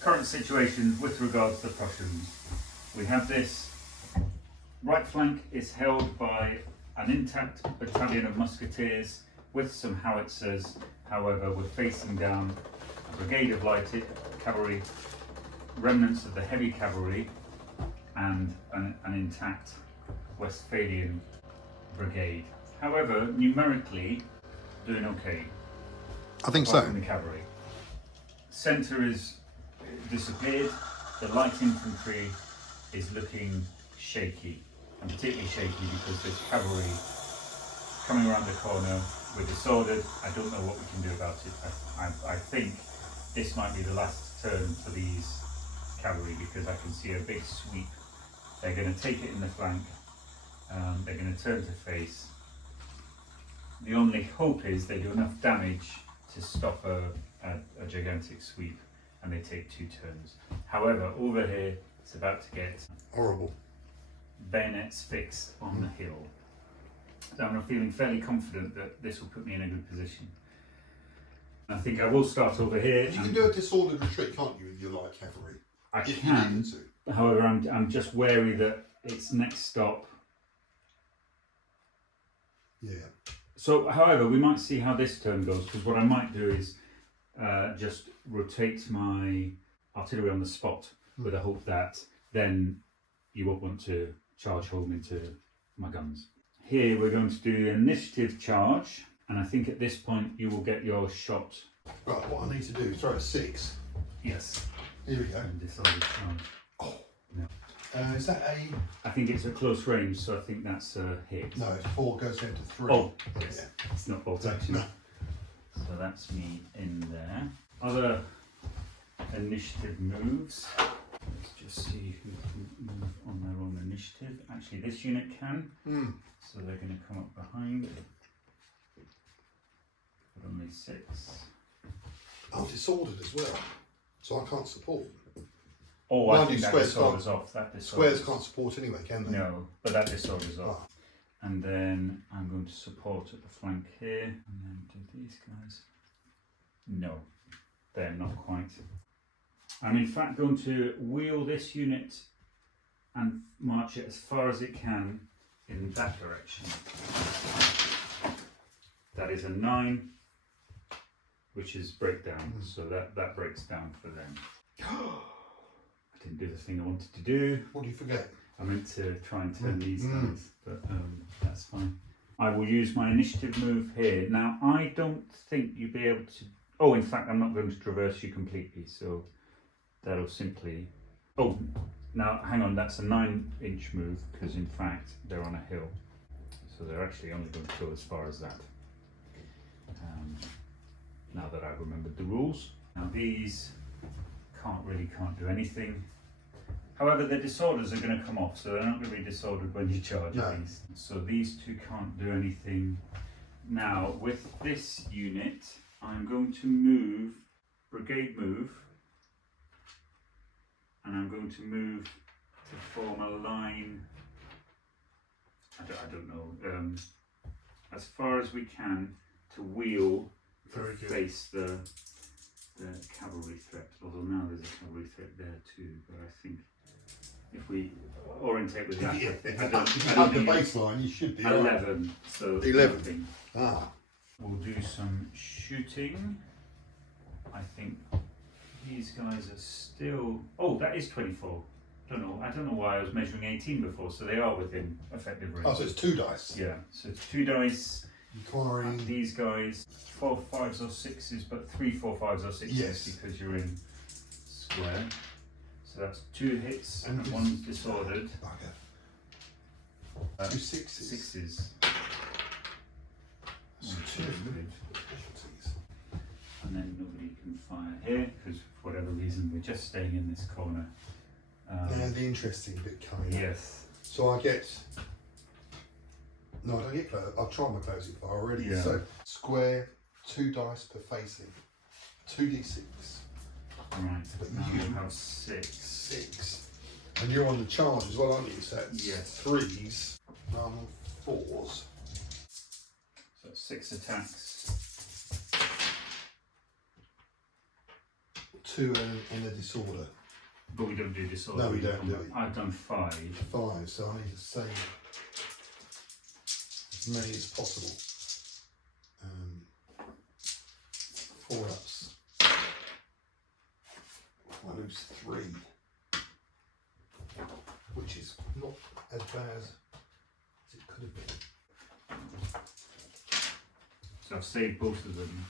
Current situation with regards to the Prussians. We have this right flank is held by an intact battalion of musketeers with some howitzers. However, we're facing down a brigade of light cavalry, remnants of the heavy cavalry, and an intact Westphalian brigade. However, numerically, doing okay. I think apart so. from the cavalry. Centre is disappeared. The light infantry is looking shaky, and particularly shaky because there's cavalry coming around the corner. We're disordered. I don't know what we can do about it. I think this might be the last turn for these cavalry because I can see a big sweep. They're going to take it in the flank. They're going to turn to face. The only hope is they do enough damage to stop a gigantic sweep, and they take 2 turns. However, over here it's about to get Horrible. bayonets fixed on the hill. So I'm feeling fairly confident that this will put me in a good position. I think I will start over here. You can do a disordered retreat, can't you, with your light cavalry? I If you can. needed to. However, I'm just wary that its next stop. Yeah. So, however, we might see how this turn goes, because what I might do is just rotate my artillery on the spot with the hope that then you won't want to charge home into my guns. Here we're going to do an initiative charge, and I think at this point you will get your shot. Right, what I need to do is throw a 6. Yes. Here we go. And decide charge. Oh. No. Is that a... I think it's a close range, so I think that's a hit. No, 4 goes down to 3. Oh, yes. Yeah. It's not bolt action. No. So that's me in there. Other initiative moves. Let's just see who can move on their own initiative. Actually, this unit can. So they're going to come up behind. But only 6. I'm disordered as well, so I can't support. Oh, Mind I you, think that squares disorder's can't- off. That disorder's Squares can't support anyway, can they? No, but that disorder's off. Ah. And then I'm going to support at the flank here, and then do these guys. No, they're not quite. I'm in fact going to wheel this unit and march it as far as it can in that direction. That is a 9, which is breakdown, so that breaks down for them. I didn't do the thing I wanted to do. What do you forget? I meant to try and turn these guys, but that's fine. I will use my initiative move here. Now, I don't think you'll be able to... Oh, in fact, I'm not going to traverse you completely, so that'll simply... Oh, now, hang on, that's a 9-inch move, because in fact, they're on a hill. So they're actually only going to go as far as that. Now that I've remembered the rules. Now, these can't do anything. However, the disorders are going to come off, so they're not going to be disordered when you charge these. So these 2 can't do anything. Now, with this unit, I'm going to move, brigade move, and I'm going to move to form a line, I don't know, as far as we can to wheel Very good. face the cavalry threat, although now there's a cavalry threat there too, but I think if we orientate with that, I don't the think baseline, you should be 11, so 11. nothing. Ah. We'll do some shooting. I think these guys are still, oh, that is 24. I don't know why I was measuring 18 before, so they are within effective range. Oh, so it's 2 dice. Yeah, so it's 2 dice. Requiring... These guys, 4 5s or 6s, but 3 4 5s or 6s Yes. because you're in square. So that's 2 hits And and 1's disordered. Bugger. 2 6s. 6s. So 2 casualties. And then nobody can fire here because for whatever reason we're just staying in this corner. Now the interesting bit coming up. Yes. So I get... No, I don't get close. I'll try my closing fire already. Yeah. So square, 2 dice per facing, 2d6. Right, But now you- you have 6. 6. And you're on the charge as well, aren't you? So it's Yes. 3s rather than 4s. So 6 attacks. 2 and a disorder. But we don't do disorder. No, we don't do it. I've done 5. 5, so I need to save as many as possible. 4 ups. I lose 3, which is not as bad as it could have been. So I've saved both of them.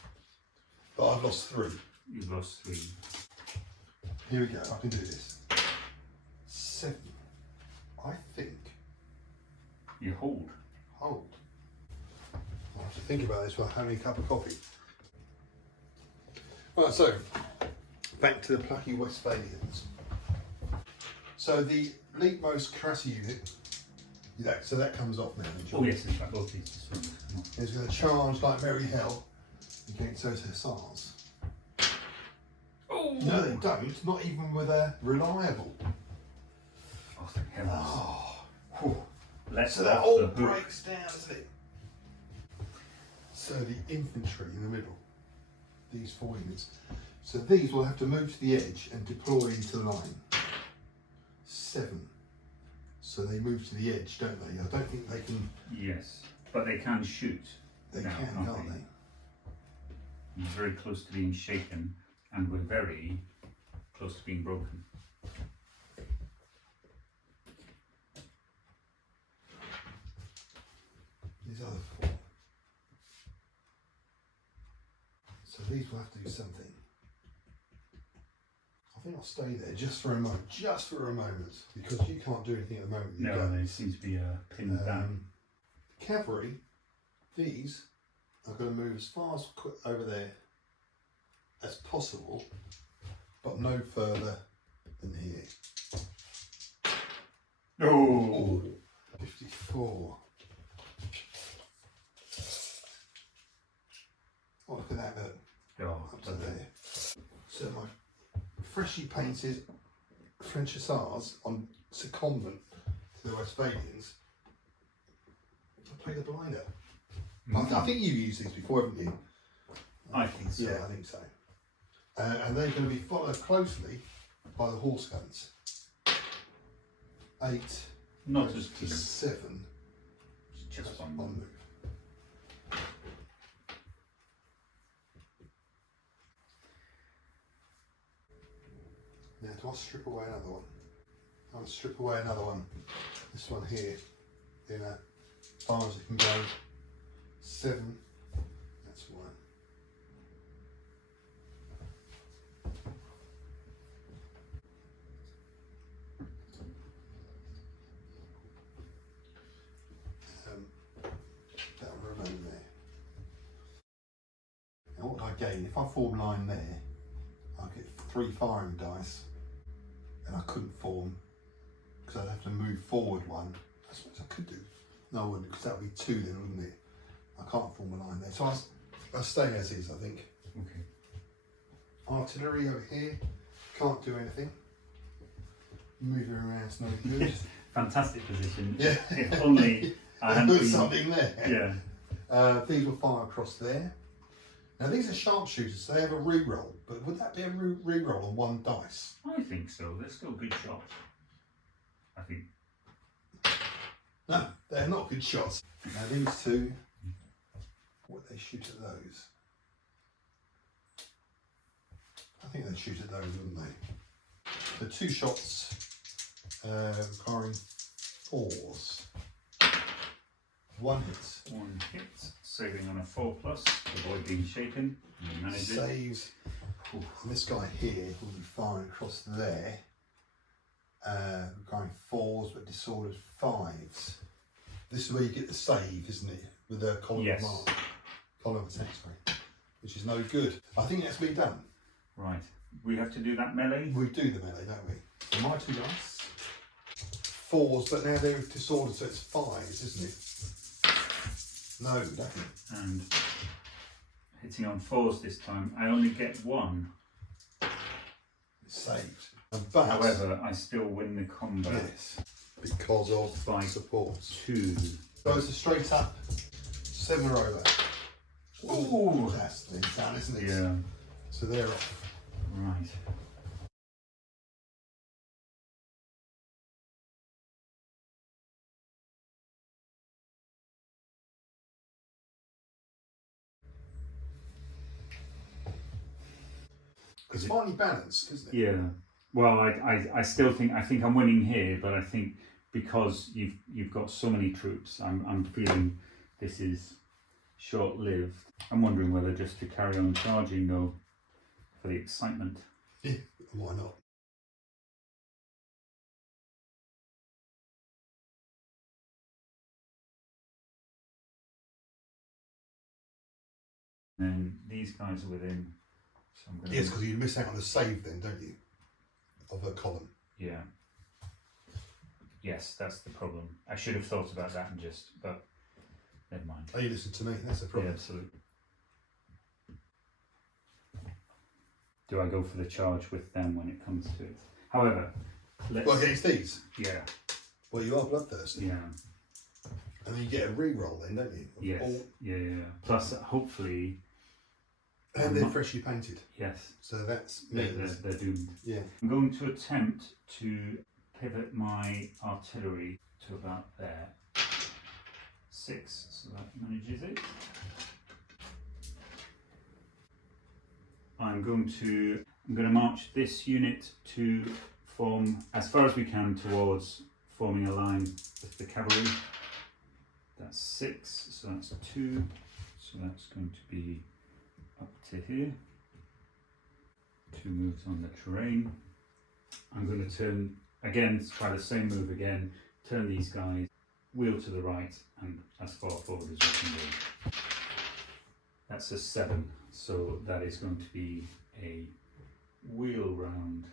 I've lost 3. You've lost 3. Here we go, I can do this. 7. I think. You hold. Hold. I'll have to think about this while having a cup of coffee. Right, so back to the plucky Westphalians. So the leadmost Karate unit, so that comes off now. Oh yes, in fact, both these ones come off. It's going to charge like merry hell against those hussars. Oh! No, they don't. Not even with a reliable. Oh, thank heavens. Oh. Whew. Let's So that off all the hook. breaks down, doesn't it? So the infantry in the middle, these 4 units. So these will have to move to the edge and deploy into the line. 7. So they move to the edge, don't they? I don't think they can. Yes, but they can shoot. They now, can, can't they? We're very close to being shaken, and we're very close to being broken. These other 4. So these will have to do something. I think I'll stay there just for a moment, because you can't do anything at the moment. You No, don't. they seem to be pinned down. Cavalry, these are going to move as far as over there as possible, but no further than here. Oh! 54. Oh, look at that, look. Oh, Up to there. So my freshly painted French hussars on secondment to the Westphalians. I play the blinder. I think you've used these before, haven't you? I think so. Yeah, I think so. And they're going to be followed closely by the horse guns. 8. Not as keen. 7. Just one move. Now, do I strip away another one? I'll strip away another one. This one here, as far as it can go. 7. That's 1. That'll remain there. Now, what would I gain? If I form line there, I'll get 3 firing dice, and I couldn't form because I'd have to move forward 1. I suppose I could do. No, I wouldn't, because that would be 2 then, wouldn't it? I can't form a line there, so I'll stay as is, I think. Okay. Artillery over here, can't do anything. Moving around's no good. Fantastic position. Yeah. If only I hadn't There's been... something there. Yeah. These will fire across there. Now these are sharpshooters, so they have a re-roll, but would that be a re-roll on 1 dice? I think so. They're still good shots. I think. No, they're not good shots. Now these 2, would they shoot at those? I think they'd shoot at those, wouldn't they? So 2 shots, requiring 4s. 1 hit. 1 hit, saving on a 4+, avoid being shaken. You manage it. Saves. And this guy here will be firing across there. Going 4s but disordered 5s. This is where you get the save, isn't it? With the column of mark. Column of attack, sorry. Which is no good. I think that's been done. Right. We have to do that melee? We do the melee, don't we? So my 2 dice. 4s, but now they're disordered, so it's 5s, isn't it? No, definitely. And hitting on 4s this time, I only get 1. It's saved. But, however, I still win the combat. Yes, because of by supports. 2. So it's a straight up 7 or over. Ooh! That's the done, isn't it? Yeah. So they're off. Right. It's finely balanced, isn't it? Yeah. Well, I still think I'm winning here, but I think because you've got so many troops, I'm feeling this is short-lived. I'm wondering whether just to carry on charging though, for the excitement. Yeah, why not? And then these guys are within. So I'm going to. Yes, because you miss out on the save then, don't you? Of a column. Yeah. Yes, that's the problem. I should have thought about that and just, but never mind. Oh, you listen to me. That's the Yeah, problem. absolutely. Do I go for the charge with them when it comes to it? However, let's. Well, against these. Yeah. Well, you are bloodthirsty. Yeah. And then you get a re-roll then, don't you? Yes. Yeah. Plus, hopefully. And they're freshly painted. Yes. So that's They're doomed. Yeah. I'm going to attempt to pivot my artillery to about there. 6, so that manages it. I'm going to march this unit to form as far as we can towards forming a line with the cavalry. That's 6, so that's 2, so that's going to be up to here. 2 moves on the terrain. I'm going to turn again, try the same move again, turn these guys, wheel to the right and as far forward as we can go. That's a 7, so that is going to be a wheel round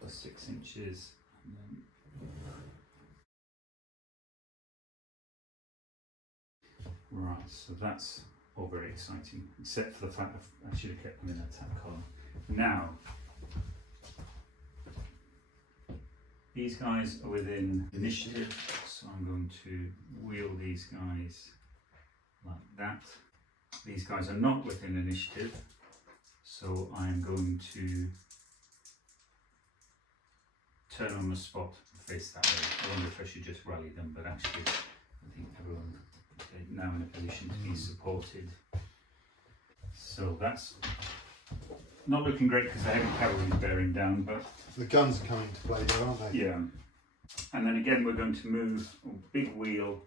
plus 6 inches. And then right, so that's all very exciting, except for the fact that I should have kept them in that attack column. Now, these guys are within initiative, so I'm going to wheel these guys like that. These guys are not within initiative, so I'm going to turn on the spot and face that way. I wonder if I should just rally them, but actually I think everyone is now in a position to be supported. So that's not looking great because the heavy cavalry is bearing down, but the guns are coming into play there, aren't they? yeah. And then again, we're going to move a big wheel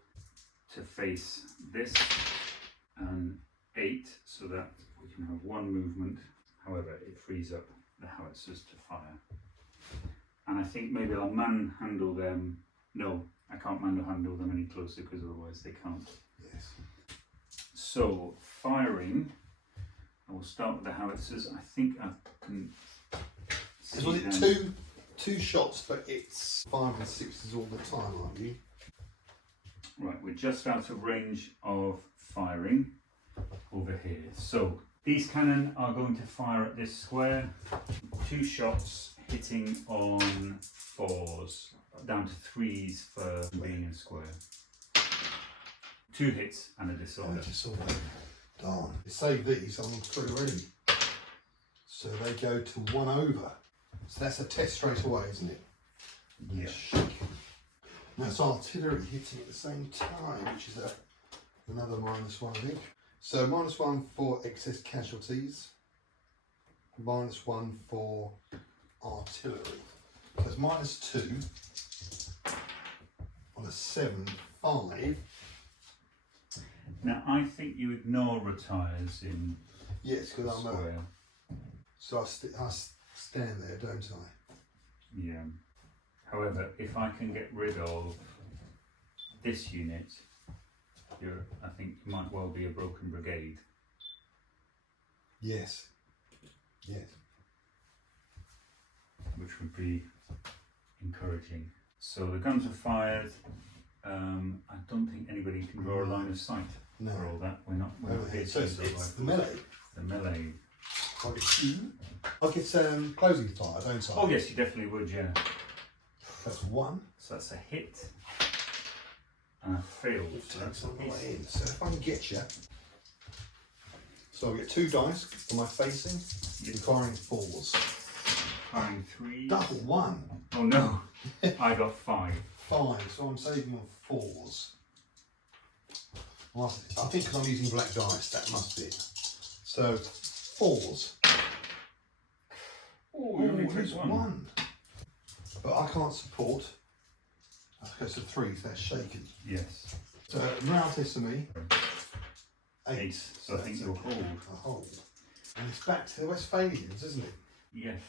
to face this and 8 so that we can have 1 movement. However, it frees up the howitzers to fire. And I think maybe I'll manhandle them. No, I can't manhandle them any closer because otherwise they can't. Yes. So, firing, I will start with the howitzers. I think I can. Was it two shots, but it's 5 and 6s all the time, aren't you? Right, we're just out of range of firing over here. So these cannon are going to fire at this square. 2 shots hitting on 4s, down to 3s for being in square. 2 hits and a disorder. I just saw that. Darn. You save these on 3 already. So they go to 1 over. So that's a test straight away, isn't it? Yeah. Now it's artillery hitting at the same time, which is another -1, I think. So -1 for excess casualties, -1 for artillery. So it's -2 on a 7, 5. Now I think you ignore retires in Yes, because I'm square. so I stand there, don't I? Yeah. However, if I can get rid of this unit, I think you might well be a broken brigade. Yes. Yes. Which would be encouraging. So the guns are fired. I don't think anybody can draw a line of sight No. for all that. We're not here So to it's use the melee. the melee. I get closing fire, don't I? Oh yes, you definitely would, yeah. That's 1. So that's a hit and a fail. So that's a on the piece. way in. So if I can get you, so I get 2 dice for my facing, requiring 4s. Firing 3. Double 1. Oh no, I got 5. 5. So I'm saving on 4s. Well, I think because I'm using black dice, that must be it. So 4s. Oh, you only there's took 1. But I can't support. That goes to 3s. That's shaken. Yes. So morale test to me. 8. So I think you'll hold. I hold. And it's back to the Westphalians, isn't it? Yes.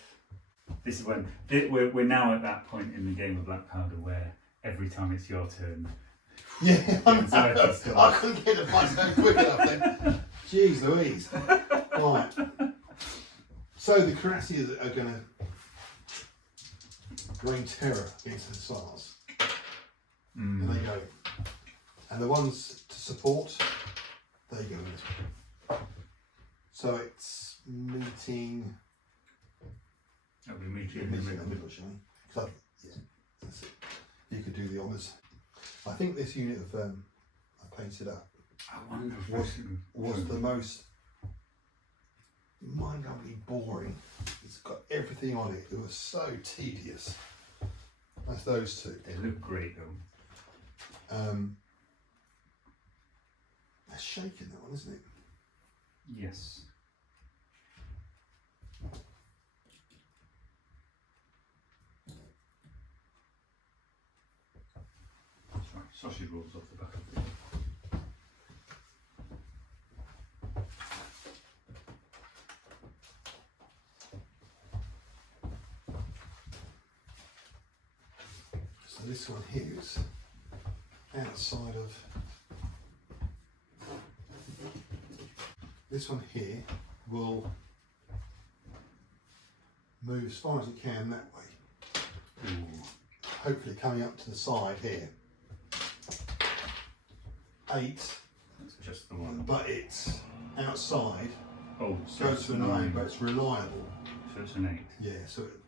This is when we're now at that point in the game of Black Powder where every time it's your turn. Yeah, I couldn't get the button quick enough then. Jeez Louise. Right. So the Cardassians are going to rain terror against the Tsars. And they go. And the ones to support, they go in. So it's meeting. That'll be meeting in the middle, shall we? Yeah, that's it. You could do the honours. I think this unit of I painted up was the most mind-numbingly boring. It's got everything on it. It was so tedious. That's those two. They look great though. That's shaking, that one, isn't it? Yes. That's right. Sausage rolls off the back of it. So this one here is outside of. This one here will move as far as it can that way. Ooh. Hopefully coming up to the side here. 8. That's just the one. But it's outside. Oh, so Goes to a 9, but it's reliable. So it's an 8. Yeah, so it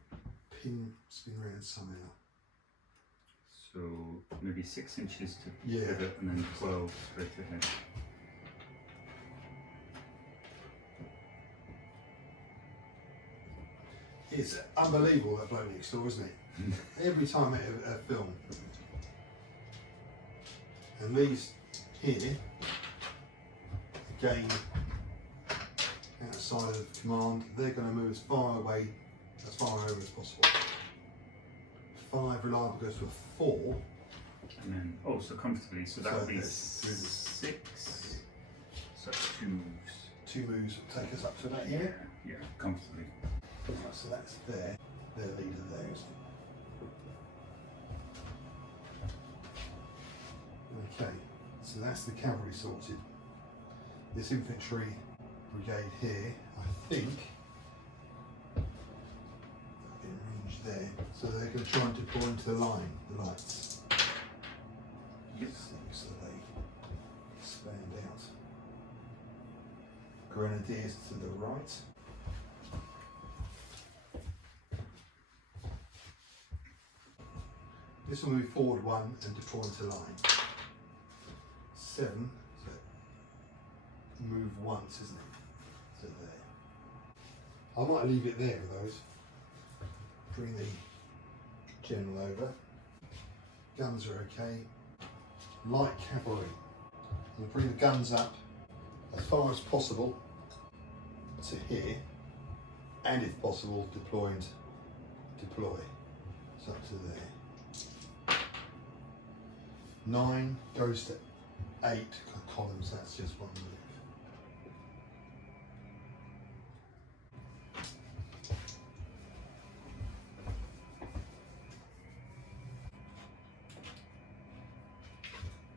spin around somehow. So maybe 6 inches to Yeah. pivot and then 12 straight ahead. It's unbelievable, that bloke next door, isn't it? Every time I film. And these here, again, outside of command, they're going to move as far away, as far over as possible. 5 reliable goes to a 4. And then, oh, so comfortably, so that would be there's 6. So 2 moves. 2 moves will take us up to about here. Yeah, comfortably. Right, so that's there. Their leader there, isn't it? Okay, so that's the cavalry sorted. This infantry brigade here, I think, in range there. So they're going to try and deploy into the line, the lights. Yep. So they expand out. Grenadiers to the right. This will move forward 1 and deploy into line. 7, so move once, isn't it? So there. I might leave it there with those. Bring the general over. Guns are okay. Light cavalry. We'll bring the guns up as far as possible to here, and if possible, deploy. It's up to there. 9 goes to 8 columns, that's just one move.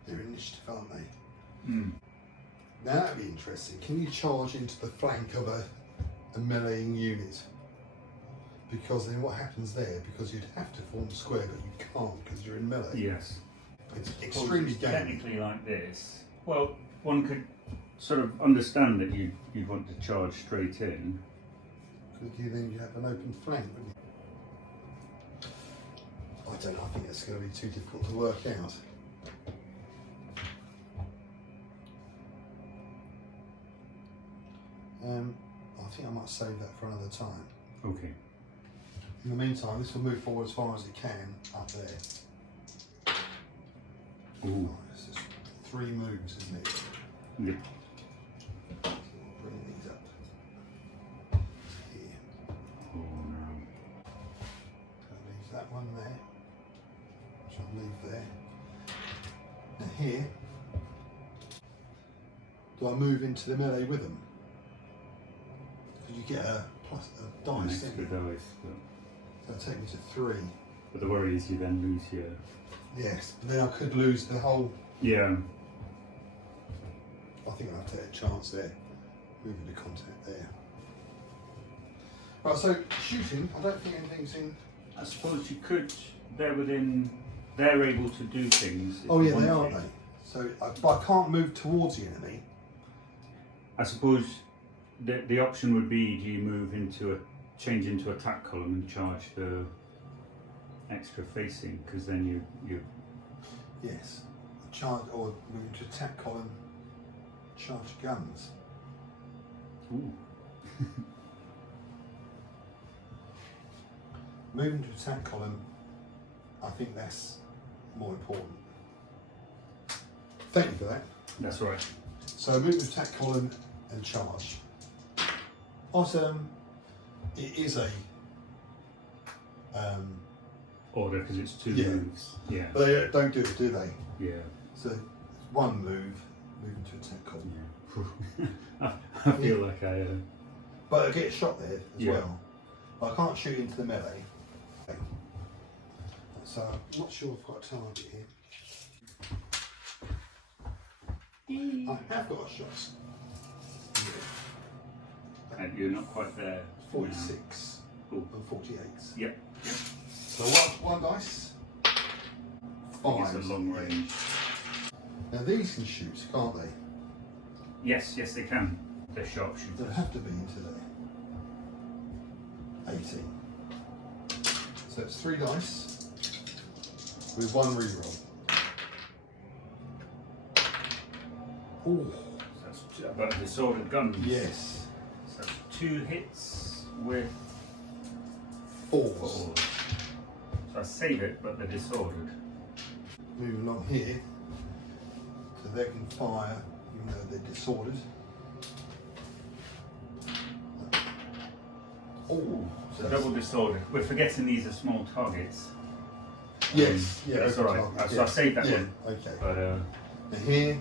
They're initiative, aren't they? Mm. Now that'd be interesting. Can you charge into the flank of a meleeing unit? Because then what happens there? Because you'd have to form a square, but you can't because you're in melee. Yes. It's extremely gamey. Technically like this. Well, one could sort of understand that you'd want to charge straight in. Because then you have an open flank, wouldn't you? I don't know, I think it's going to be too difficult to work out. I think I might save that for another time. Okay. In the meantime, this will move forward as far as it can up there. Ooh. Oh, it's just 3 moves, isn't it? Yeah. So we'll bring these up to here. Oh no. I'll leave that one there, which I'll leave there. Now here, do I move into the melee with them? get a plus a An dice. extra don't you? dice. But, So it'll take me to 3. but the worry is you then lose your. Yes, but then I could lose the whole. Yeah. I think I'll have to take a chance there. Moving the contact there. Right, so shooting, I don't think anything's in. I suppose you could. They're able to do things. if Oh you yeah, they are, want to. they. So, but I can't move towards the enemy. I suppose the option would be: do you change into attack column and charge the extra facing? Because then you. Yes. Charge or move to attack column. Charge guns. Ooh. Moving to attack column. I think that's more important. Thank you for that. That's right. So move to attack column and charge. Awesome. It is a. Order because it's 2 Yeah. moves. Yeah. But they don't do it, do they? Yeah. So it's one move, moving to attack column. Yeah. I feel like I. But I get shot there as Yeah. well. But I can't shoot into the melee. Okay. So I'm not sure I've got a target here. I have got a shot. And you're not quite there. 46 Ooh. and 48. Yep. So one dice. I think 5. it's a long range. Now these can shoot, can't they? Yes, they can. They're They'll sharpshooters. have to be into there. 18. So it's 3 dice with 1 reroll. Ooh, That's but disordered guns. yes. So that's 2 hits with 4. 4. So I save it, but they're disordered. Moving along here, so they can fire even though they're disordered. Oh, So double disordered. We're forgetting these are small targets. Yes, yeah, That's open all right. target, So yeah. I saved that Yeah, one. okay. But And here,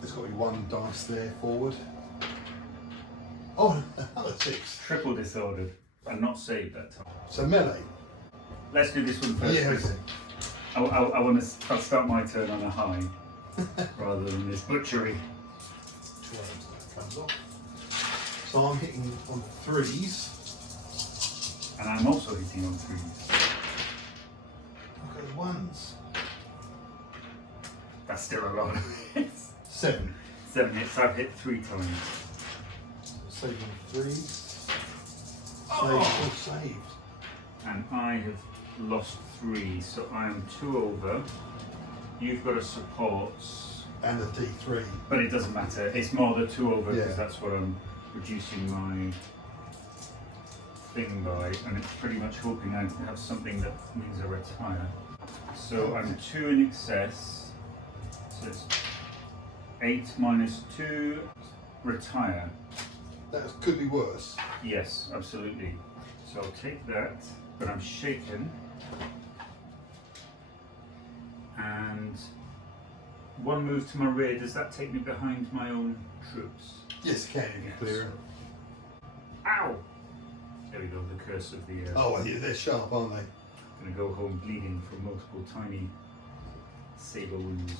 there's got to be 1 dice there forward. Oh, another 6. triple disordered and not saved that time. So melee. Let's do this one first. Yeah, Chris. I want to start my turn on a high rather than this butchery. 12, so that comes off. So I'm hitting on 3s. And I'm also hitting on 3s. Look at the 1s. That's still a lot of hits. 7. 7 hits. I've hit 3 times. Saving 3s. Oh. Saved. And I have lost 3, so I am 2 over. You've got a support, And a D3. but it doesn't matter. It's more the 2 over because Yeah. that's what I'm reducing my thing by, and it's pretty much hoping I have something that means I retire. So I'm 2 in excess. So it's 8 minus 2. Retire. That could be worse. Yes, absolutely. So I'll take that, but I'm shaken. And 1 move to my rear, does that take me behind my own troops? Yes, can you Yes. clear it? Ow! There we go, the curse of the... Oh, well, yeah, they're sharp, aren't they? Gonna go home bleeding from multiple tiny saber wounds.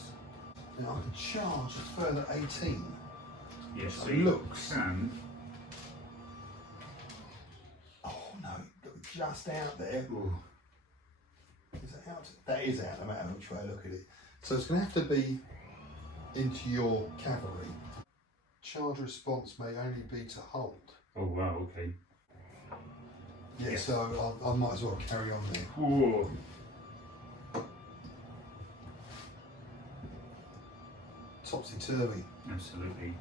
Now I can charge a further 18. Yes, so It you looks. can. Oh no, got just out there. Ooh. Is that out? That is out, no matter which way I look at it. So it's going to have to be into your cavalry. Charge response may only be to hold. Oh wow, okay. Yeah, Yes. so I might as well carry on there. Ooh. Topsy-turvy. Absolutely.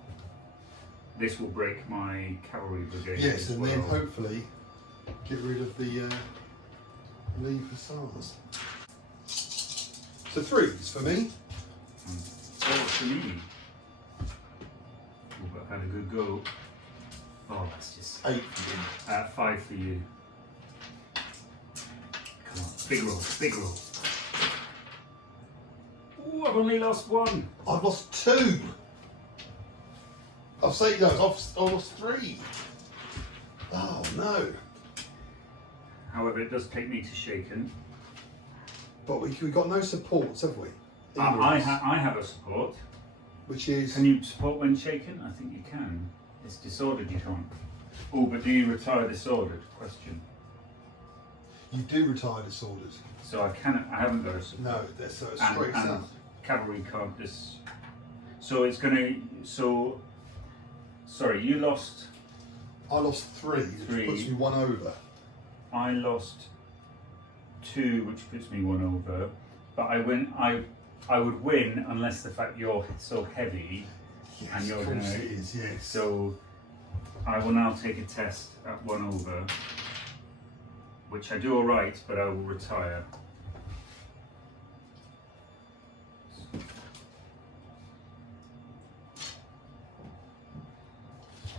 This will break my cavalry brigade. Yes, as and well. then hopefully get rid of the lead hussars. So 3s for me. And 4 for me. Ooh, but I've had a good go. Oh, that's just 8 for me. 5 for you. Come on, big roll, big roll. Ooh, I've only lost 1. I've lost 2. Oh, God's sake, no, I've lost 3. Oh no. However, it does take me to shaken. But we got no supports, have we? I have a support. Which is... Can you support when shaken? I think you can. It's disordered you can't. Oh, but do you retire disordered? Question. You do retire disordered. So I haven't got a support. No, that's so it's straight south. Cavalry can't this. So it's gonna. So. Sorry, you lost. I lost 3, which puts me 1 over. I lost 2, which puts me 1 over. But I win. I would win unless the fact you're so heavy, Yes, and you're of gonna. course it is, yes. So I will now take a test at 1 over, which I do all right, but I will retire.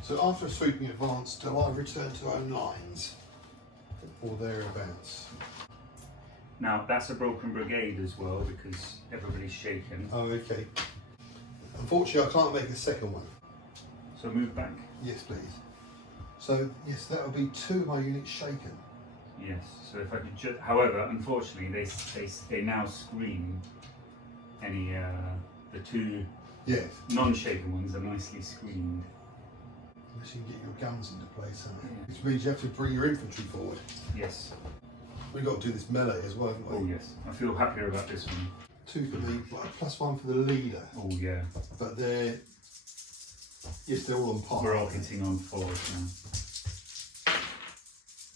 So after a sweeping advance, do I return to own lines? Or thereabouts? Now that's a broken brigade as well because everybody's shaken. Oh, okay. Unfortunately, I can't make a second one. So move back. Yes, please. So, yes, that would be 2 of my units shaken. Yes. So if I could just, however, unfortunately, they now screen any the 2 Yes. non-shaken ones are nicely screened. Unless you can get your guns into place, huh? Which means you have to bring your infantry forward. Yes. We've got to do this melee as well, haven't we? Oh yes. I feel happier about this one. 2 for me, +1 for the leader. Oh yeah. But they're... Yes, they're all on par. We're all hitting on 4 now.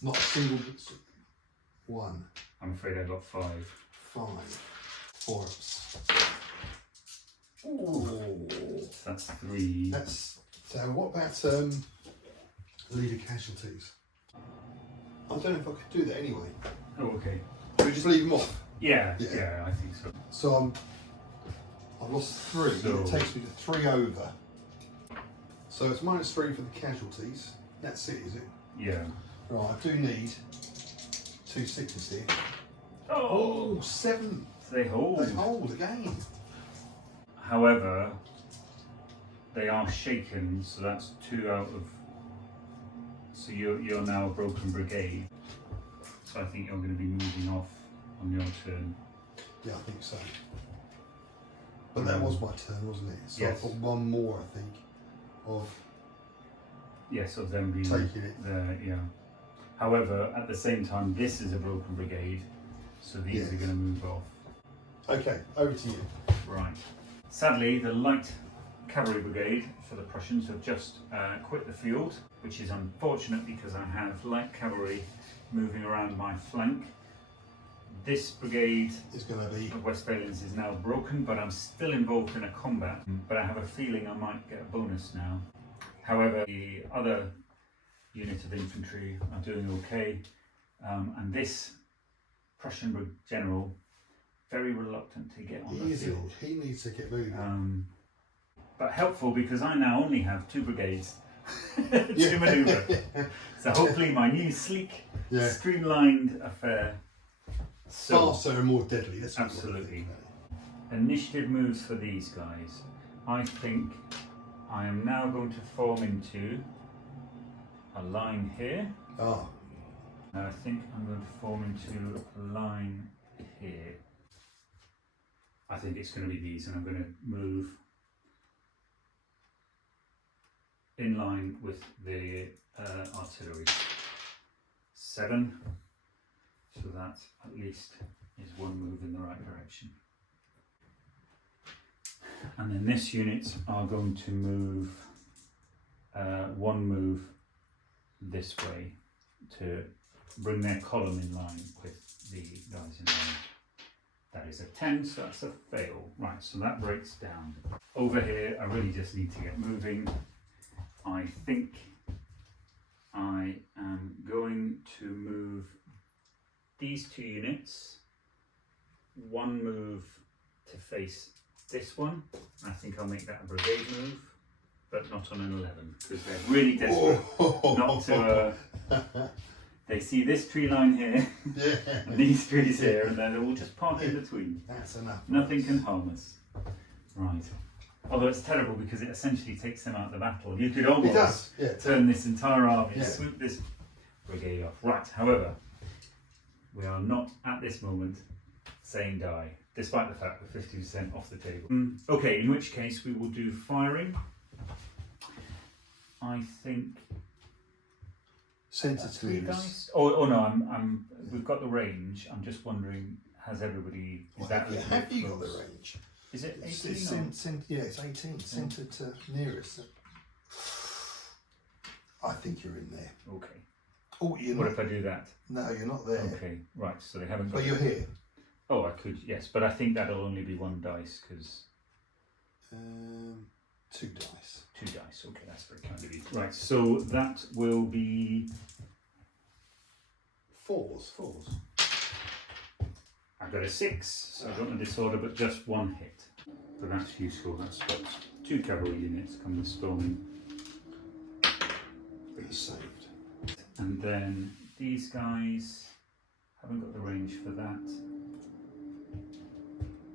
Not a single one. I'm afraid I got 5. 5. 4 ups. Ooh. That's 3. That's... So what about leader casualties? I don't know if I could do that anyway. Oh okay. Should we just leave them off? Yeah. Yeah. Yeah, I think so. So I've lost 3. So- It takes me to 3 over. So it's -3 for the casualties. That's it, is it? Yeah. Right, I do need 2 6s here. Oh, 7. they hold. They hold again. However, they are shaken, so that's 2 out of. So you're now a broken brigade. So I think you're going to be moving off on your turn. Yeah, I think so. But that was my turn, wasn't it? So Yes. I've got 1 more, I think, of Yes, of them being taking it. there. Yeah. However, at the same time, this is a broken brigade, so these Yes. are going to move off. Okay, over to you. Right. Sadly, the light cavalry brigade for the Prussians have just quit the field, which is unfortunate because I have light cavalry moving around my flank. This brigade It's going to be... of Westphalians is now broken, but I'm still involved in a combat. But I have a feeling I might get a bonus now. However, the other unit of infantry are doing okay, and this Prussian general very reluctant to get on the field. He needs to get moving. But helpful because I now only have 2 brigades to manoeuvre. So hopefully my new sleek, streamlined affair. So, faster and more deadly. That's what absolutely. Initiative moves for these guys. I think I am now going to form into a line here. Oh, And I think I'm going to form into a line here. I think it's going to be these, and I'm going to move in line with the artillery. 7. So that at least is 1 move in the right direction. And then this unit are going to move 1 move this way to bring their column in line with the guys in line. That is a 10, so that's a fail. Right, so that breaks down. Over here, I really just need to get moving. I think I am going to move these 2 units, 1 move to face this one. I think I'll make that a brigade move, but not on an 11, because they're really desperate not to. They see this tree line here, and these trees here, and then they will just park in between. That's enough. Nothing can harm us. Right. Although it's terrible because it essentially takes them out of the battle. You could It almost does, yeah. turn this entire army, Yeah. swoop this brigade off. Right, however, we are not at this moment saying die, despite the fact we're 50% off the table. Okay, in which case we will do firing. I think Centre three twos. dice. Oh no, we've got the range. I'm just wondering, has everybody? Is that a little have bit you got the close? range? Is it 18? Yeah, it's 18. Centre to nearest. I think you're in there. Okay. Oh, you're What not. if I do that? No, you're not there. Okay, right. So they haven't got. But you're here. Oh, I could, yes, but I think that'll only be one dice because 2 dice. 2 dice. Okay, that's very kind of you. Right, so that will be 4s. 4s. I've got a 6, so I don't want to disorder, but just 1 hit. But that's useful. That's got 2 cavalry units coming storming. But you saved. And then these guys haven't got the range for that.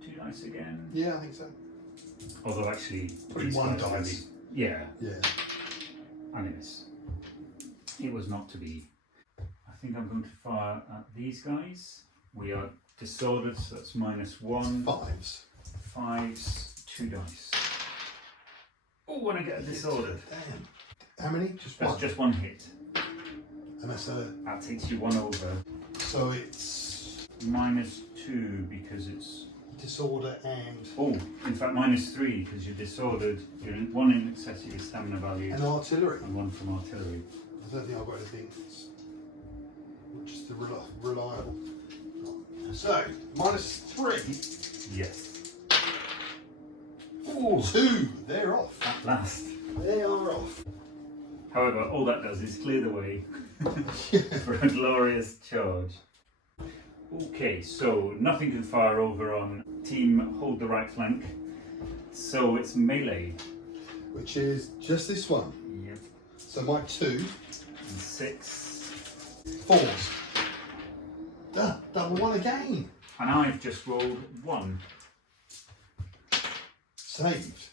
2 dice again. Yeah, I think so. Although actually, Put these 1 guys are dice. yeah, Yeah. I mean it was not to be. I think I'm going to fire at these guys. We are disordered, so that's -1. 5s. 5s, 2 dice. Oh, when I get a disordered. Damn. How many? Just That's one. just 1 hit. And that's a. That takes you 1 over. So it's -2 because it's. disorder and. Oh, in fact, -3 because you're disordered. You're in 1 in excess of your stamina value And artillery. and 1 from artillery. I don't think I've got anything that's just the reliable. So, -3. Yes. Oh, 2. They're off. At last. They are off. However, all that does is clear the way for a glorious charge. Okay, so nothing can fire over on team hold the right flank. So it's melee. Which is just this one. Yep. So my 2. And 6. 4s. Double 1 again. And I've just rolled 1. Saved.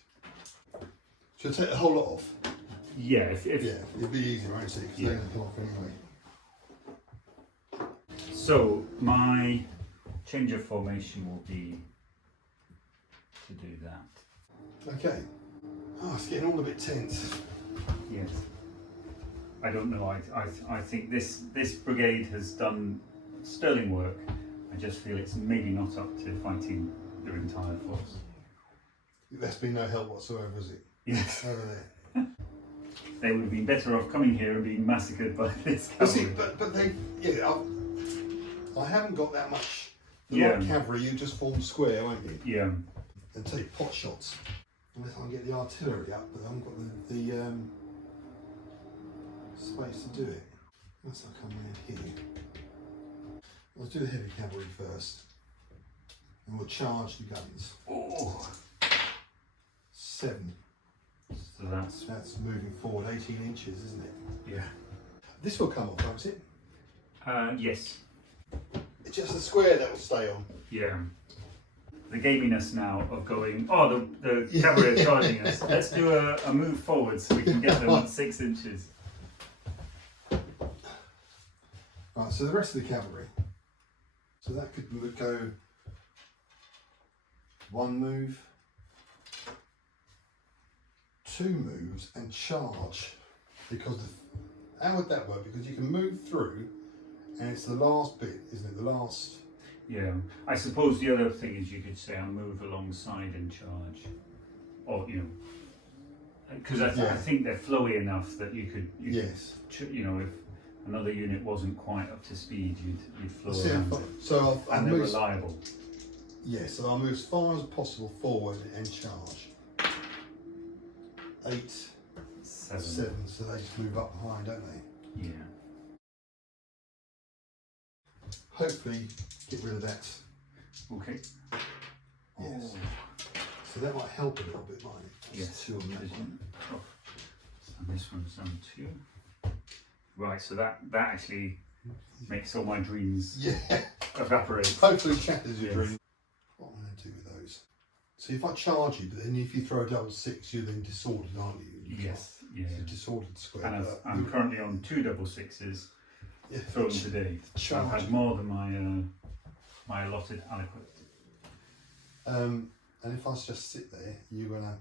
Should I take the whole lot off? Yeah, if Yeah, it'd be easier, won't it? Because Yeah. they're going to come off anyway. So my change of formation will be to do that. Okay. Oh, it's getting all a bit tense. Yes. I don't know. I think this brigade has done sterling work. I just feel it's maybe not up to fighting their entire force. That's been no help whatsoever, is it? Yes. Over there. They would have been better off coming here and being massacred by this But see, cavalry. but they, yeah, I haven't got that much. The Yeah. light cavalry, you just form square, won't you? Yeah. And take pot shots. Unless I can get the artillery up, but I haven't got the space to do it. Unless I come around here. Let's do the heavy cavalry first. And we'll charge the guns. Oh. 7. So that's That's moving forward 18 inches, isn't it? yeah. This will come off, won't it? Yes. It's just the square that will stay on. Yeah. The gaminess now of going, oh, the cavalry are charging us. Let's do a move forward so we can get them at 6 inches. Right, so the rest of the cavalry. So that could go 1 move, 2 moves, and charge. Because how would that work? Because you can move through, and it's the last bit, isn't it? The last. Yeah. I suppose the other thing is you could say I'll move alongside and charge, or because I think they're flowy enough that you could Yes. if another unit wasn't quite up to speed, you'd flow See how around far, it. so I'll And they're move. reliable. Yeah, so I'll move as far as possible forward and charge. 8, 7. So they just move up behind, don't they? Yeah. Hopefully, get rid of that. Okay. Yes. Oh. So that might help a little bit, mightn't it? That's Yes. 2 on that one. Oh. And this one's on 2. Right, so that actually makes all my dreams Yeah. evaporate. Hopefully shatters your Yes. dream. What am I going to do with those? So if I charge you, but then if you throw a double six, you're then disordered, aren't you? Yes, yeah. It's a disordered square. And I'm currently on 2 double sixes thrown today. So I've had more than my allotted aliquot. And if I just sit there, you're going to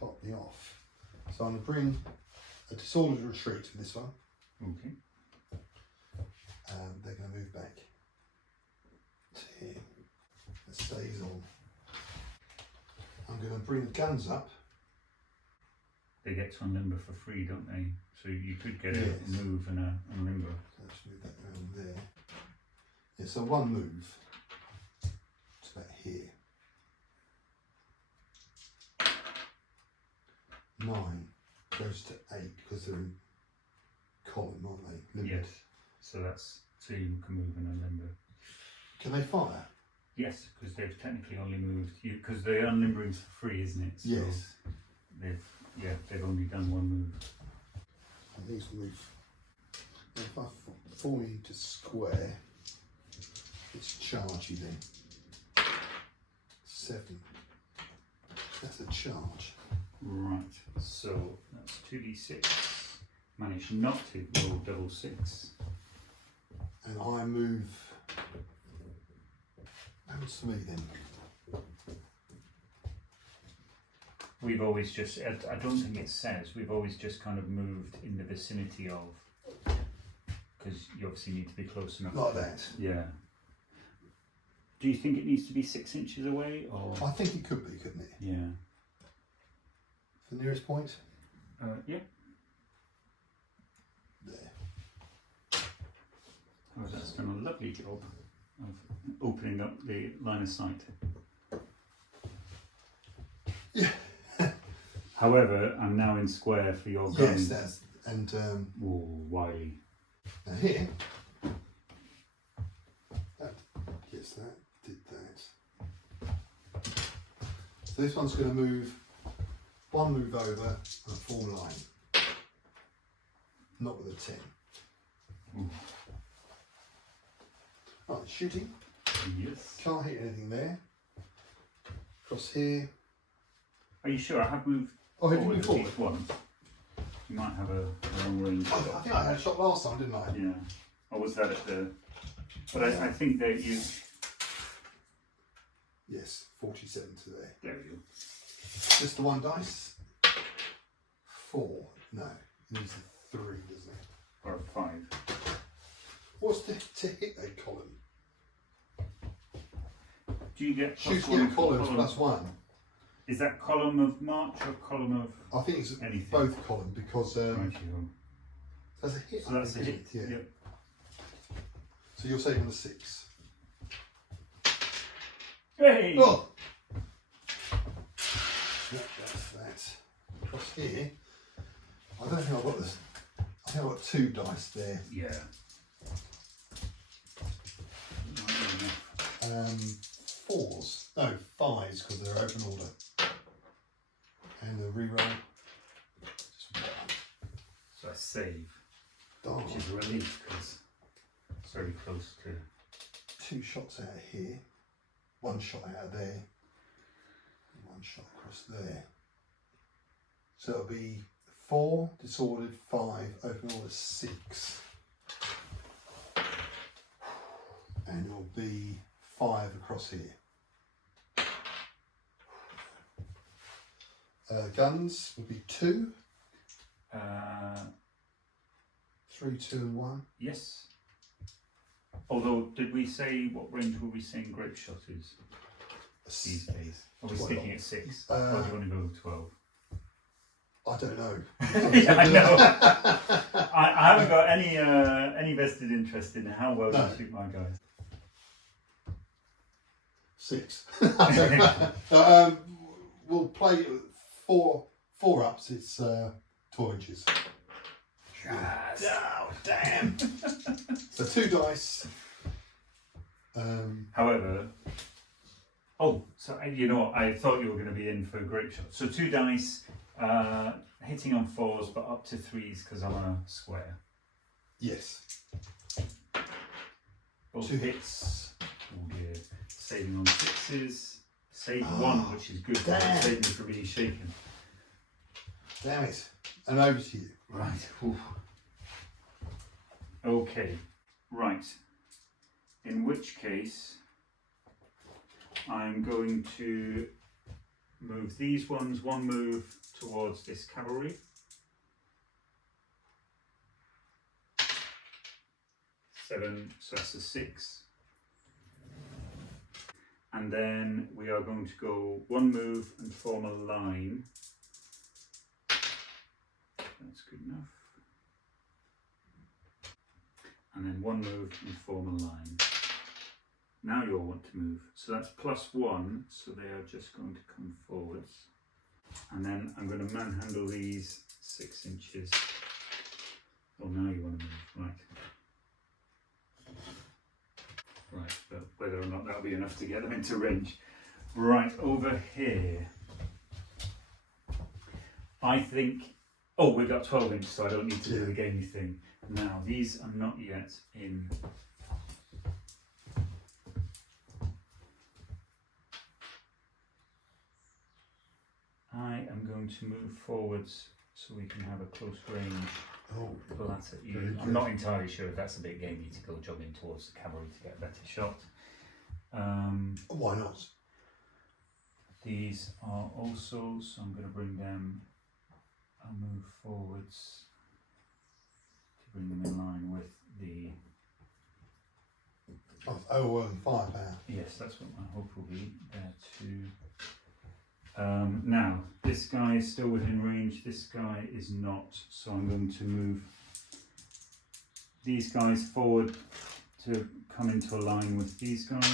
pop me off. So I'm going to bring a disordered retreat to this one. Okay. They're going to move back to here. It stays on. I'm going to bring the guns up. They get to unlimber for free, don't they? So you could get a move and a unlimber. So let's move that around there. Yeah, so one move. It's about here. 9 goes to 8 because they're in column, aren't they? Limbered. Yes. So you can move and unlimber. Can they fire? Yes, because they've technically only moved you because the unlimbering's for free, isn't it? So Yes. They've only done one move. And these move. If I fall into square, it's chargey then. 7. That's a charge. Right. So that's 2d6. Managed not to roll double 6. And I move. Happens to me then. We've always just, I don't think it says, we've always just kind of moved in the vicinity of, because you obviously need to be close enough. Like that. Yeah. Do you think it needs to be 6 inches away, or? I think it could be, couldn't it? Yeah. The nearest point? Yeah. There. Oh, that's done a lovely job of opening up the line of sight. Yeah. However, I'm now in square for your guns. Yes, that's, and Ooh, wily. now here, that did that. So this one's going to move, one move over and form line. Not with a 10. Ooh. Right, shooting. Yes. Can't hit anything there. Across here. Are you sure? I have moved Oh, have you forward moved at least forward? once. You might have a long range. I think I had a shot last time, didn't I? Yeah. Or was that at the... But I think that you... Yes, 47 to there. There we go. Just the one dice. 4. No, it needs a 3, doesn't it? Or a 5. What's to hit a column? Do you get plus Shooting at 1 columns column? plus 1. Is that column of march or column of... I think it's anything? both column because Right, that's a hit. so that's a isn't hit. it? Yeah. Yep. So you're saving the 6. Hey! Oh! Yep, that's that. Across here, I don't think I've got this. I think I've got 2 dice there. Yeah. 4s. No, 5s because they're open order. And the reroll. Just 1. So I save, Darn. which is a relief because it's very close to... 2 shots out of here. 1 shot out of there. And 1 shot across there. So it'll be 4, disordered, 5, open order 6. And it'll be 5 across here. Guns would be 2, 3, 2 and 1. Yes. Although, did we say what range were we saying grape shot is these days? Are we sticking at 6? Or do you want to go 12? I don't know. Yeah, I know. I haven't got any vested interest in how well you shoot my guys. 6. We'll play 4 ups. It's 12 inches. Yes. Oh, damn! So 2 dice. However, so you know what? I thought you were going to be in for a grape shot. So 2 dice, hitting on 4s, but up to 3s because I'm a square. Yes. Both 2 hits. Oh dear. Saving on 6s. saved one, which is good. Because it saved me from being shaken. Damn it. And over to you. Right. Ooh. Okay. Right. In which case, I'm going to move these ones, one move towards this cavalry. Seven, so that's a 6. And then we are going to go one move and form a line. That's good enough. And then one move and form a line. Now you all want to move. So that's +1, so they are just going to come forwards. And then I'm going to manhandle these 6 inches. Oh, now you want to move, right. Right, but whether or not that'll be enough to get them into range. Right, over here. I think, oh, we've got 12 inch, so I don't need to do the gamey thing. Now, these are not yet in. I am going to move forwards so we can have a close range. Blat at you. I'm not entirely sure if that's a bit gamey to go jogging towards the cavalry to get a better shot. Why not? These are also, so I'm going to bring them, I'll move forwards to bring them in line with the. Oh, firepower. Yes, that's what my hope will be there too. Now, this guy is still within range, this guy is not, so I'm going to move these guys forward to come into a line with these guys.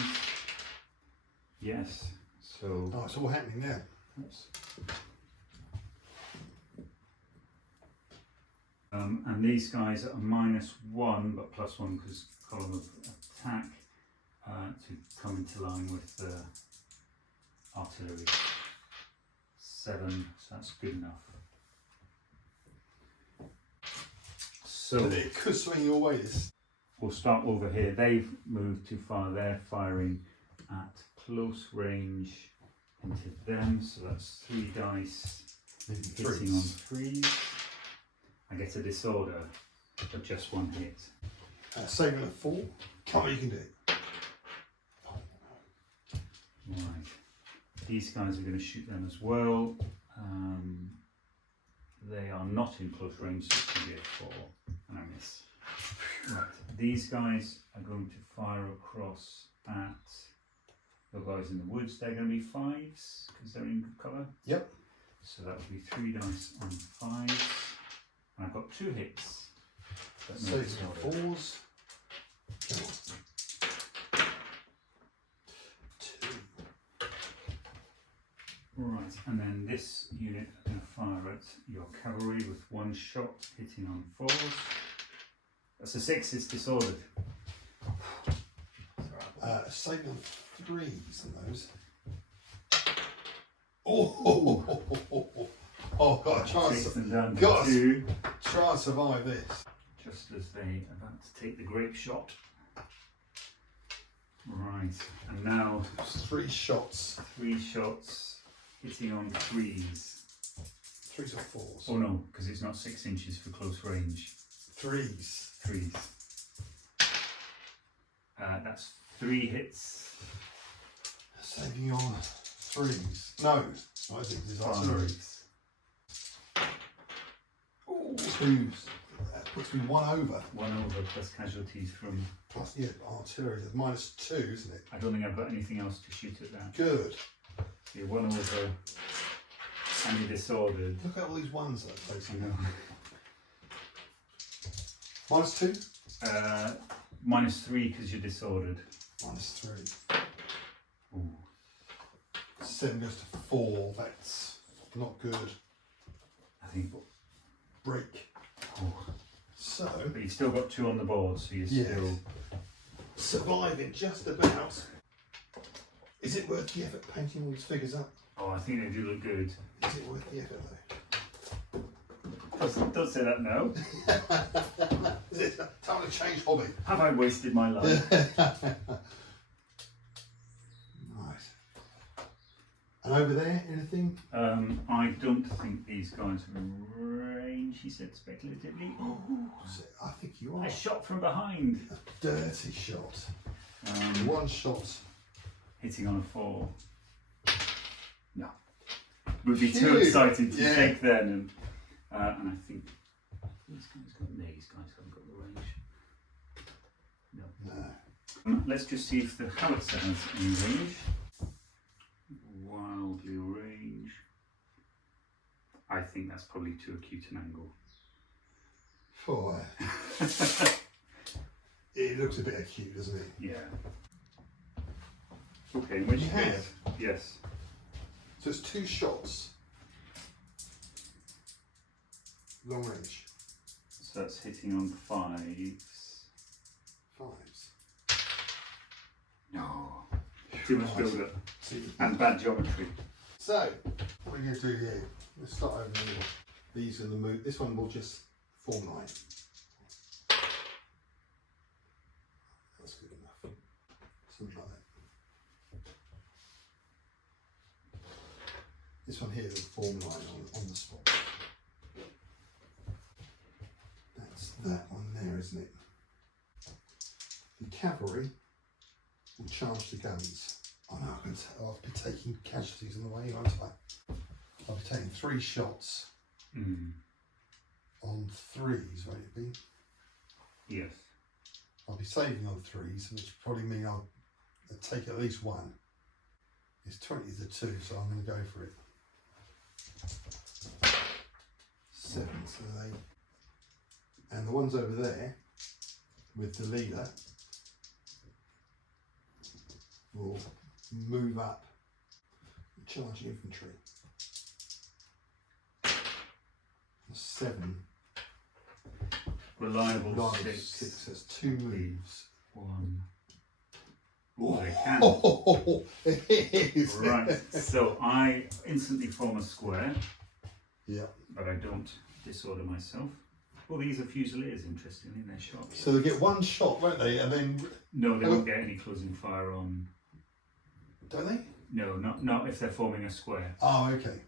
Yes, so. Oh, it's all happening now. And these guys are -1 but +1 because column of attack to come into line with the artillery. 7, so that's good enough. So it could swing your way. We'll start over here. They've moved too far. They're firing at close range into them. So that's 3 dice hitting on 3s. I get a disorder of just 1 hit. Saving a 4. Come on, you can do it. Right. These guys are going to shoot them as well. They are not in close range, so it's going to be a 4, and I miss. Right. These guys are going to fire across at the guys in the woods. They're going to be 5s because they're in good cover. Yep. So that would be 3 dice on 5s, and I've got 2 hits. So it's 4s. Come on. 2. Right, and then this unit are going to fire at your cavalry with 1 shot hitting on 4s. That's a 6, it's disordered. Saving 3s on those. Oh, God, try and survive this. Just as they are about to take the grape shot. Right, and now 3 shots. 3 shots. Hitting on 3s. 3s or 4s? Oh no, because it's not 6 inches for close range. 3s. 3s. That's 3 hits. Saving on 3s. No, I think this is artillery. Oh, 2s. That puts me 1 over. 1 over plus casualties from. Plus, yeah, artillery. It's -2, isn't it? I don't think I've got anything else to shoot at that. Good. So you're 1 over and you're disordered. Look at all these 1s that are I facing. know. -2? -3 because you're disordered. -3. Ooh. 7 goes to 4. That's not good. I think. Break. Oh. So. But you've still got 2 on the board, so you're still surviving just about. Is it worth the effort painting all these figures up? Oh, I think they do look good. Is it worth the effort though? Don't say that now. Is it time to change hobby? Have I wasted my life? Right. over there, anything? I don't think these guys are in range, he said speculatively. Oh, I think you are. a shot from behind. A dirty shot. One shot. Hitting on a 4. No. Would be too exciting to take then. And I think these guys haven't got the range. No. Let's just see if the howitzer has any range. Wildly range. I think that's probably too acute an angle. Boy. It looks a bit acute, doesn't it? Yeah. Okay, in which You case, have? yes. So it's 2 shots. Long range. So that's hitting on 5s. 5s. No. Too much build up. See, And bad geometry. so, what are we going to do here? Let's start over here. These are the move. This one will just form line. That's good enough. Something like that. This one here is a form line on the spot. That's that one there, isn't it? The cavalry will charge the guns. Oh no, I'll be taking casualties on the way, won't I? I'll be taking 3 shots on 3s, won't it be? Yes. I'll be saving on 3s, which probably mean I'll take at least 1. It's 20 to 2, so I'm going to go for it. 7, so they, and the ones over there with the leader will move up, charge infantry. 7. Reliable 6. 6. There's 2 moves. 1. Oh, they can. Oh, it is. Right, so I instantly form a square. Yeah. But I don't disorder myself. Well, these are Fusiliers, interestingly, in their shots. So they get 1 shot, won't they? And then. No, they won't get any closing fire on. Don't they? No, not if they're forming a square. Oh, okay.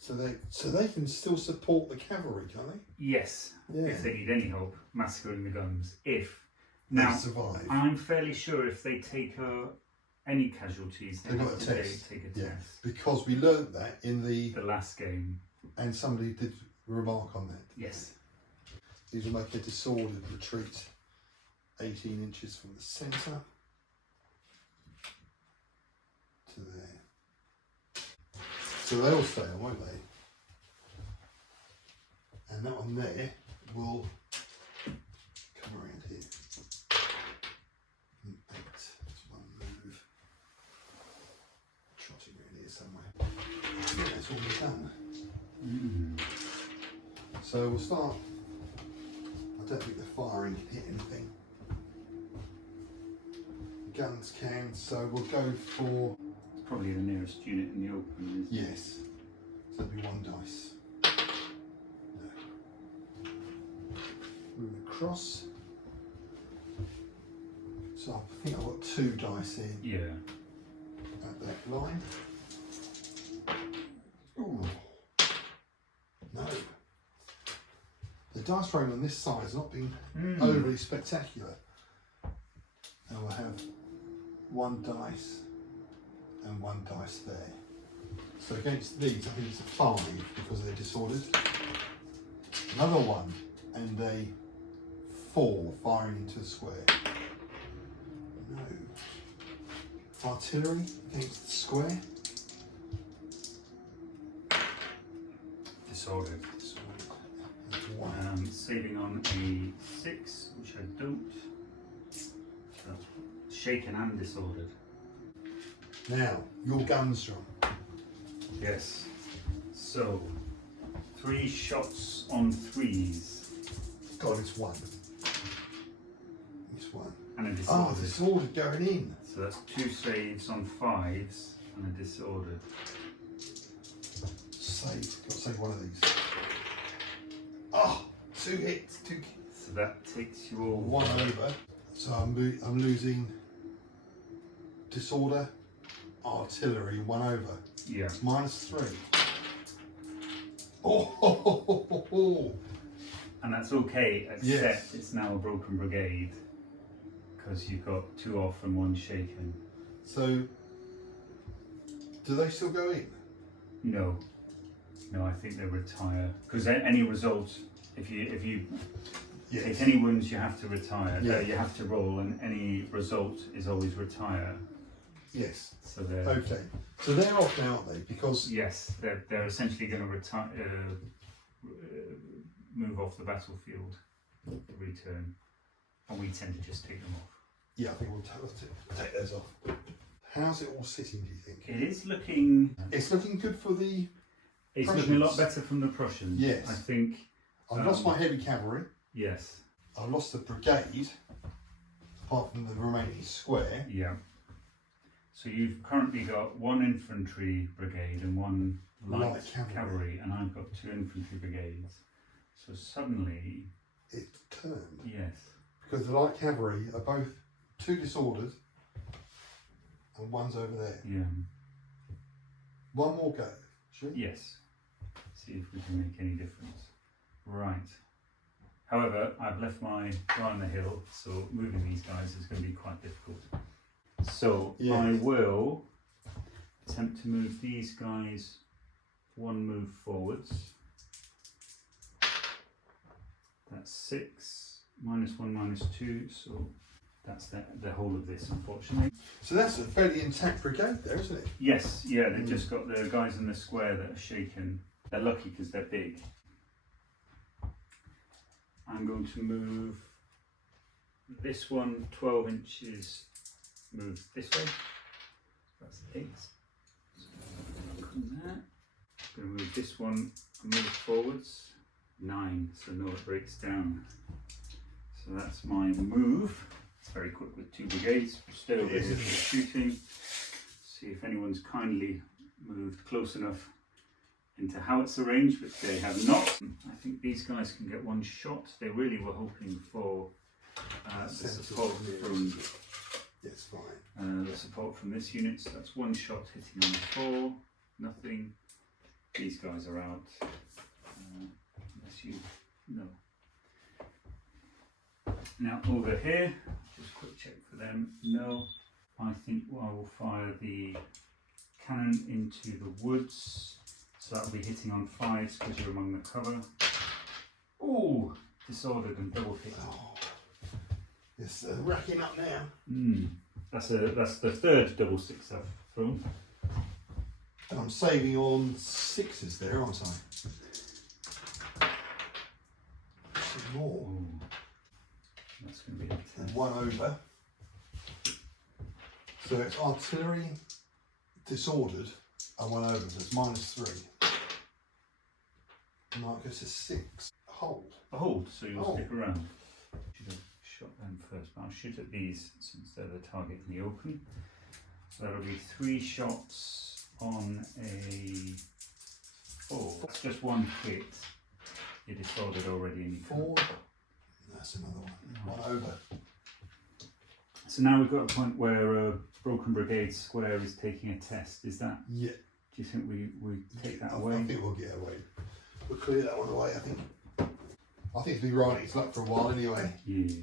So they can still support the cavalry, can't they? Yes, Yeah. if they need any help massacring the guns. If They now survive. I'm fairly sure if they take any casualties, they They've have got a to test. take a Yeah, test. because we learned that in the last game. and somebody did remark on that. Yes. These will make a disordered retreat 18 inches from the centre to there. So they'll stay on, won't they? And that one there will come around here. 8. That's 1 move. Trotting around here somewhere. Yeah, that's all we've done. So we'll start. I don't think the firing can hit anything. The guns can, so we'll go for. It's probably the nearest unit in the open. Yes. So there'll be 1 dice. No. Move across. So I think I've got 2 dice in Yeah. at that line. Ooh. No. The dice rolling on this side has not been overly spectacular. And we'll have 1 dice and 1 dice there. So against these, I think it's a 5 because they're disordered. Another 1 and a 4 firing into the square. No. Artillery against the square. Disordered. That's 1. Saving on a 6, which I don't. So shaken and disordered. Now, your guns, John. Yes. So 3 shots on 3s. God, it's 1. It's 1. And a Oh, disordered. disordered going in. So that's 2 saves on 5s and a disordered. Save. Got to save 1 of these. Oh, 2 hits. 2. So that takes you all 1 over. So I'm losing disorder, artillery, 1 over. Yeah. -3. Oh, And that's okay, except yes. it's now a broken brigade because you've got 2 off and 1 shaken. So, do they still go in? No, I think they retire because any result, if you Yes. take any wounds, you have to retire. Yeah. You have to roll, and any result is always retire. Yes. So they're Okay. So they're off now, aren't they? Because yes, they're essentially going to retire, move off the battlefield, return, and we tend to just take them off. yeah, I think we'll take those off. How's it all sitting? Do you think? It is looking. It's looking good for the. It's Prussians. looking a lot better from the Prussians. Yes. I think. I've lost my heavy cavalry. Yes. I've lost the brigade, apart from the remaining square. Yeah. So you've currently got 1 infantry brigade and 1 light cavalry, and I've got 2 infantry brigades. So suddenly, It's turned yes, because the light cavalry are both 2 disordered, and 1's over there. yeah, 1 more go. Should we? yes. See if we can make any difference. Right. However, I've left my guy on the hill, so moving these guys is going to be quite difficult. So Yeah. I will attempt to move these guys 1 move forwards. That's 6, -1, -2, so that's the whole of this, unfortunately. So that's a fairly intact brigade there, isn't it? Yes, yeah, they've just got the guys in the square that are shaken. They're lucky because they're big. I'm going to move this one 12 inches, move this way. That's 8. So look on there. I'm going to move this one and move forwards. 9, so no, it breaks down. So that's my move. It's very quick with 2 brigades. Stay over here for shooting. See if anyone's kindly moved close enough into howitzer range, which they have not. I think these guys can get 1 shot. They really were hoping for the support from Yes, fine. the support from this unit. So that's 1 shot hitting on 4. Nothing. These guys are out. Unless you no. Now over here, just quick check for them. No. I think I will fire the cannon into the woods. So that'll be hitting on 5s because you're among the cover. Oh, disordered and double hit. Oh, it's racking up now. That's the 3rd double 6 I've thrown. And I'm saving on 6s there, aren't I? Some more. Ooh. That's going to be a 10. 1 over. So it's artillery disordered and 1 over, so it's -3. And that goes to 6. Hold. A hold, so you'll Oh. stick around. Should have shot them first, but I'll shoot at these since they're the target in the open. So that'll be 3 shots on a 4. That's just 1 hit. You're disordered already and you can't. 4. That's another one. 1 over. So now we've got a point where a broken brigade square is taking a test. Is that? Yeah. Do you think we take that I away? think we'll get away. We'll clear that one away, I think. I think it's been riding its luck for a while anyway. Yeah.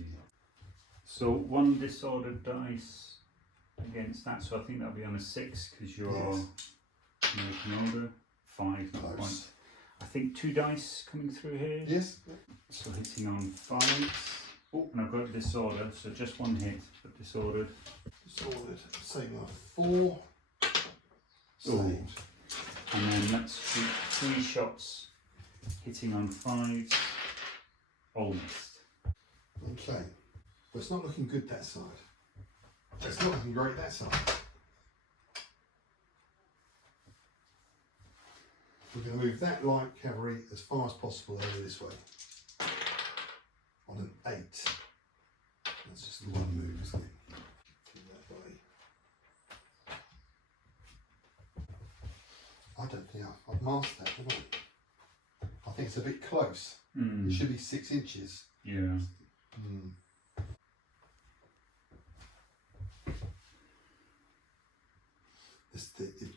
So 1 disordered dice against that. So I think that'll be on a 6 because you're American order. 5, not Close. quite. I think 2 dice coming through here. Yes. So hitting on 5. Oh, and I've got disorder, so just 1 hit, but disordered. Disordered. Saving on 4. Saved. And then let's shoot 3 shots, hitting on 5. Almost. Okay. But it's not looking good that side. It's not looking great that side. We're going to move that light cavalry as far as possible over this way. On an 8. That's just the 1 move, isn't it? Keep that way. I don't think I've masked that, have I? I think it's a bit close. It should be 6 inches. Yeah.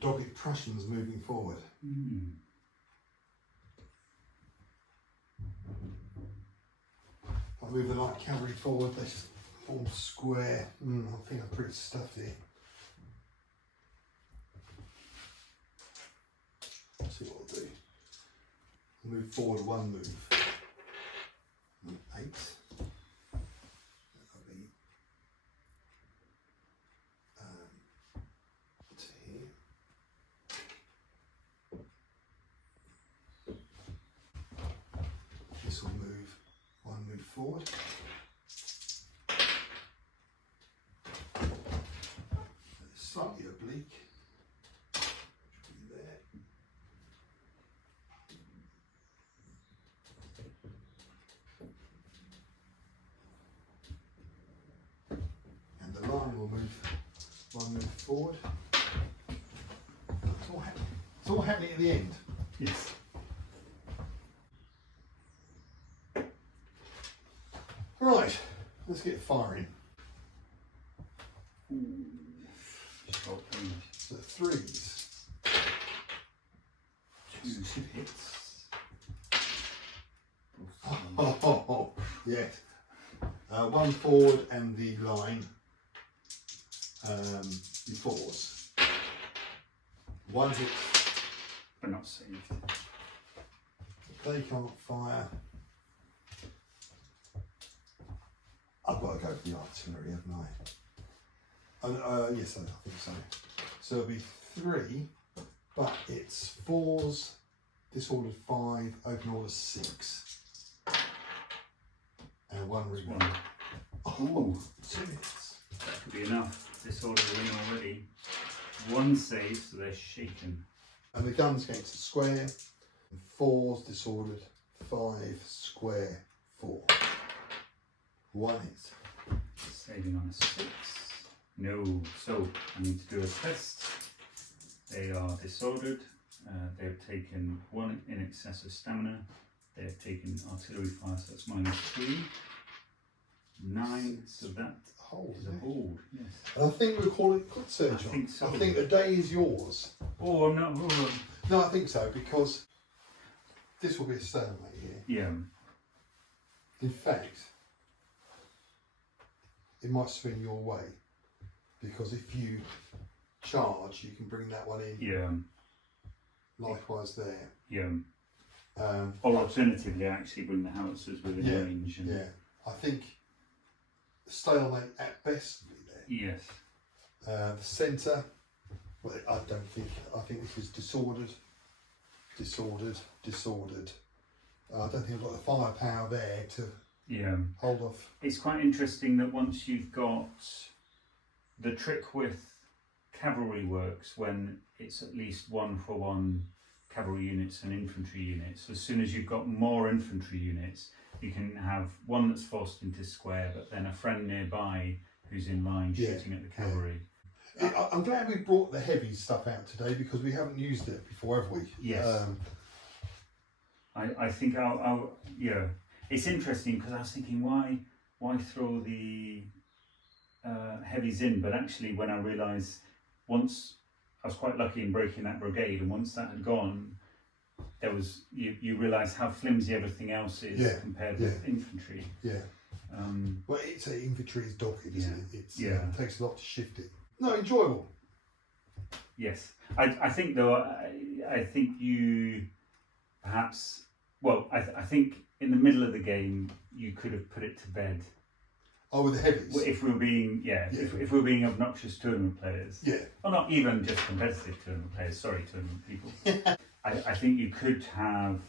dogged Prussians moving forward. Mm. If I move the light cavalry forward, they just form square. I think I'm pretty stuffed here. Let's see what I'll do. Move forward one move. 8. That'll be to here. This will move one move forward. Slightly oblique. Which will be there. And the line will move one move forward. It's all happening at the end. Yes. Right, let's get firing. Short range. So 3s. 2 hits. Oh, yes. One forward and the line be 4s. 1 hit. But not saved. They can't fire. I've got to go for the artillery, haven't I? Yes, I think so. So it'll be 3, but it's 4s, disordered 5, open order 6. And 1 rebound. Oh, 2 hits. That could be enough. Disorder win already. 1 save, so they're shaken. And the guns going to square. 4s, disordered 5, square 4. 1 hit. Saving on a 6. No. So I need to do a test. They are disordered. They've taken 1 in excess of stamina. They've taken artillery fire, so that's -3. 9. So that is a hold. Yes. And I think we'll call it good surgeon. I think so. I think the day is yours. Oh, I'm not. Oh. No, I think so, because this will be a stalemate here. Yeah. In fact, it might swing your way, because if you charge, you can bring that one in. Yeah. Likewise there. Yeah. Or alternatively, actually bring the howitzers within range. And I think stalemate at best will be there. Yes. The centre, well, I think this is disordered. I don't think I've got the firepower there to hold off. It's quite interesting that once you've got the trick with cavalry works when it's at least 1-for-1 cavalry units and infantry units. As soon as you've got more infantry units, you can have one that's forced into square, but then a friend nearby who's in line shooting at the cavalry. I'm glad we brought the heavy stuff out today, because we haven't used it before, have we? Yes. I think I'll it's interesting, because I was thinking why throw the heavies in, but actually when I realised, once I was quite lucky in breaking that brigade, and once that had gone, there was you realise how flimsy everything else is compared with infantry. Yeah. Well, infantry is dogged, isn't it? It takes a lot to shift it. No, enjoyable. Yes, I think though, I think you perhaps, well, I think in the middle of the game you could have put it to bed. Oh, with the heavies? If we were being, if we were being obnoxious tournament players. Yeah. Or not even just competitive tournament players, sorry, tournament people. I think you could have...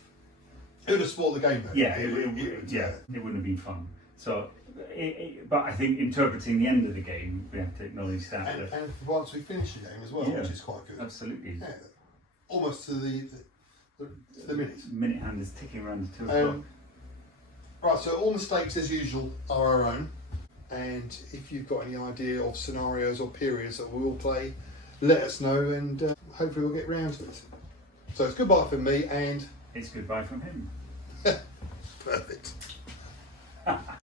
It would have spoiled the game though. Yeah, it wouldn't have been fun. So, but I think interpreting the end of the game, we have to acknowledge that. And once we finish the game as well, which is quite good. Absolutely. Yeah, almost to the minute. Minute hand is ticking around to 2 o'clock. Right, so all mistakes as usual are our own. And if you've got any idea of scenarios or periods that we will play, let us know, and hopefully we'll get round to it. So it's goodbye from me, and it's goodbye from him. Perfect.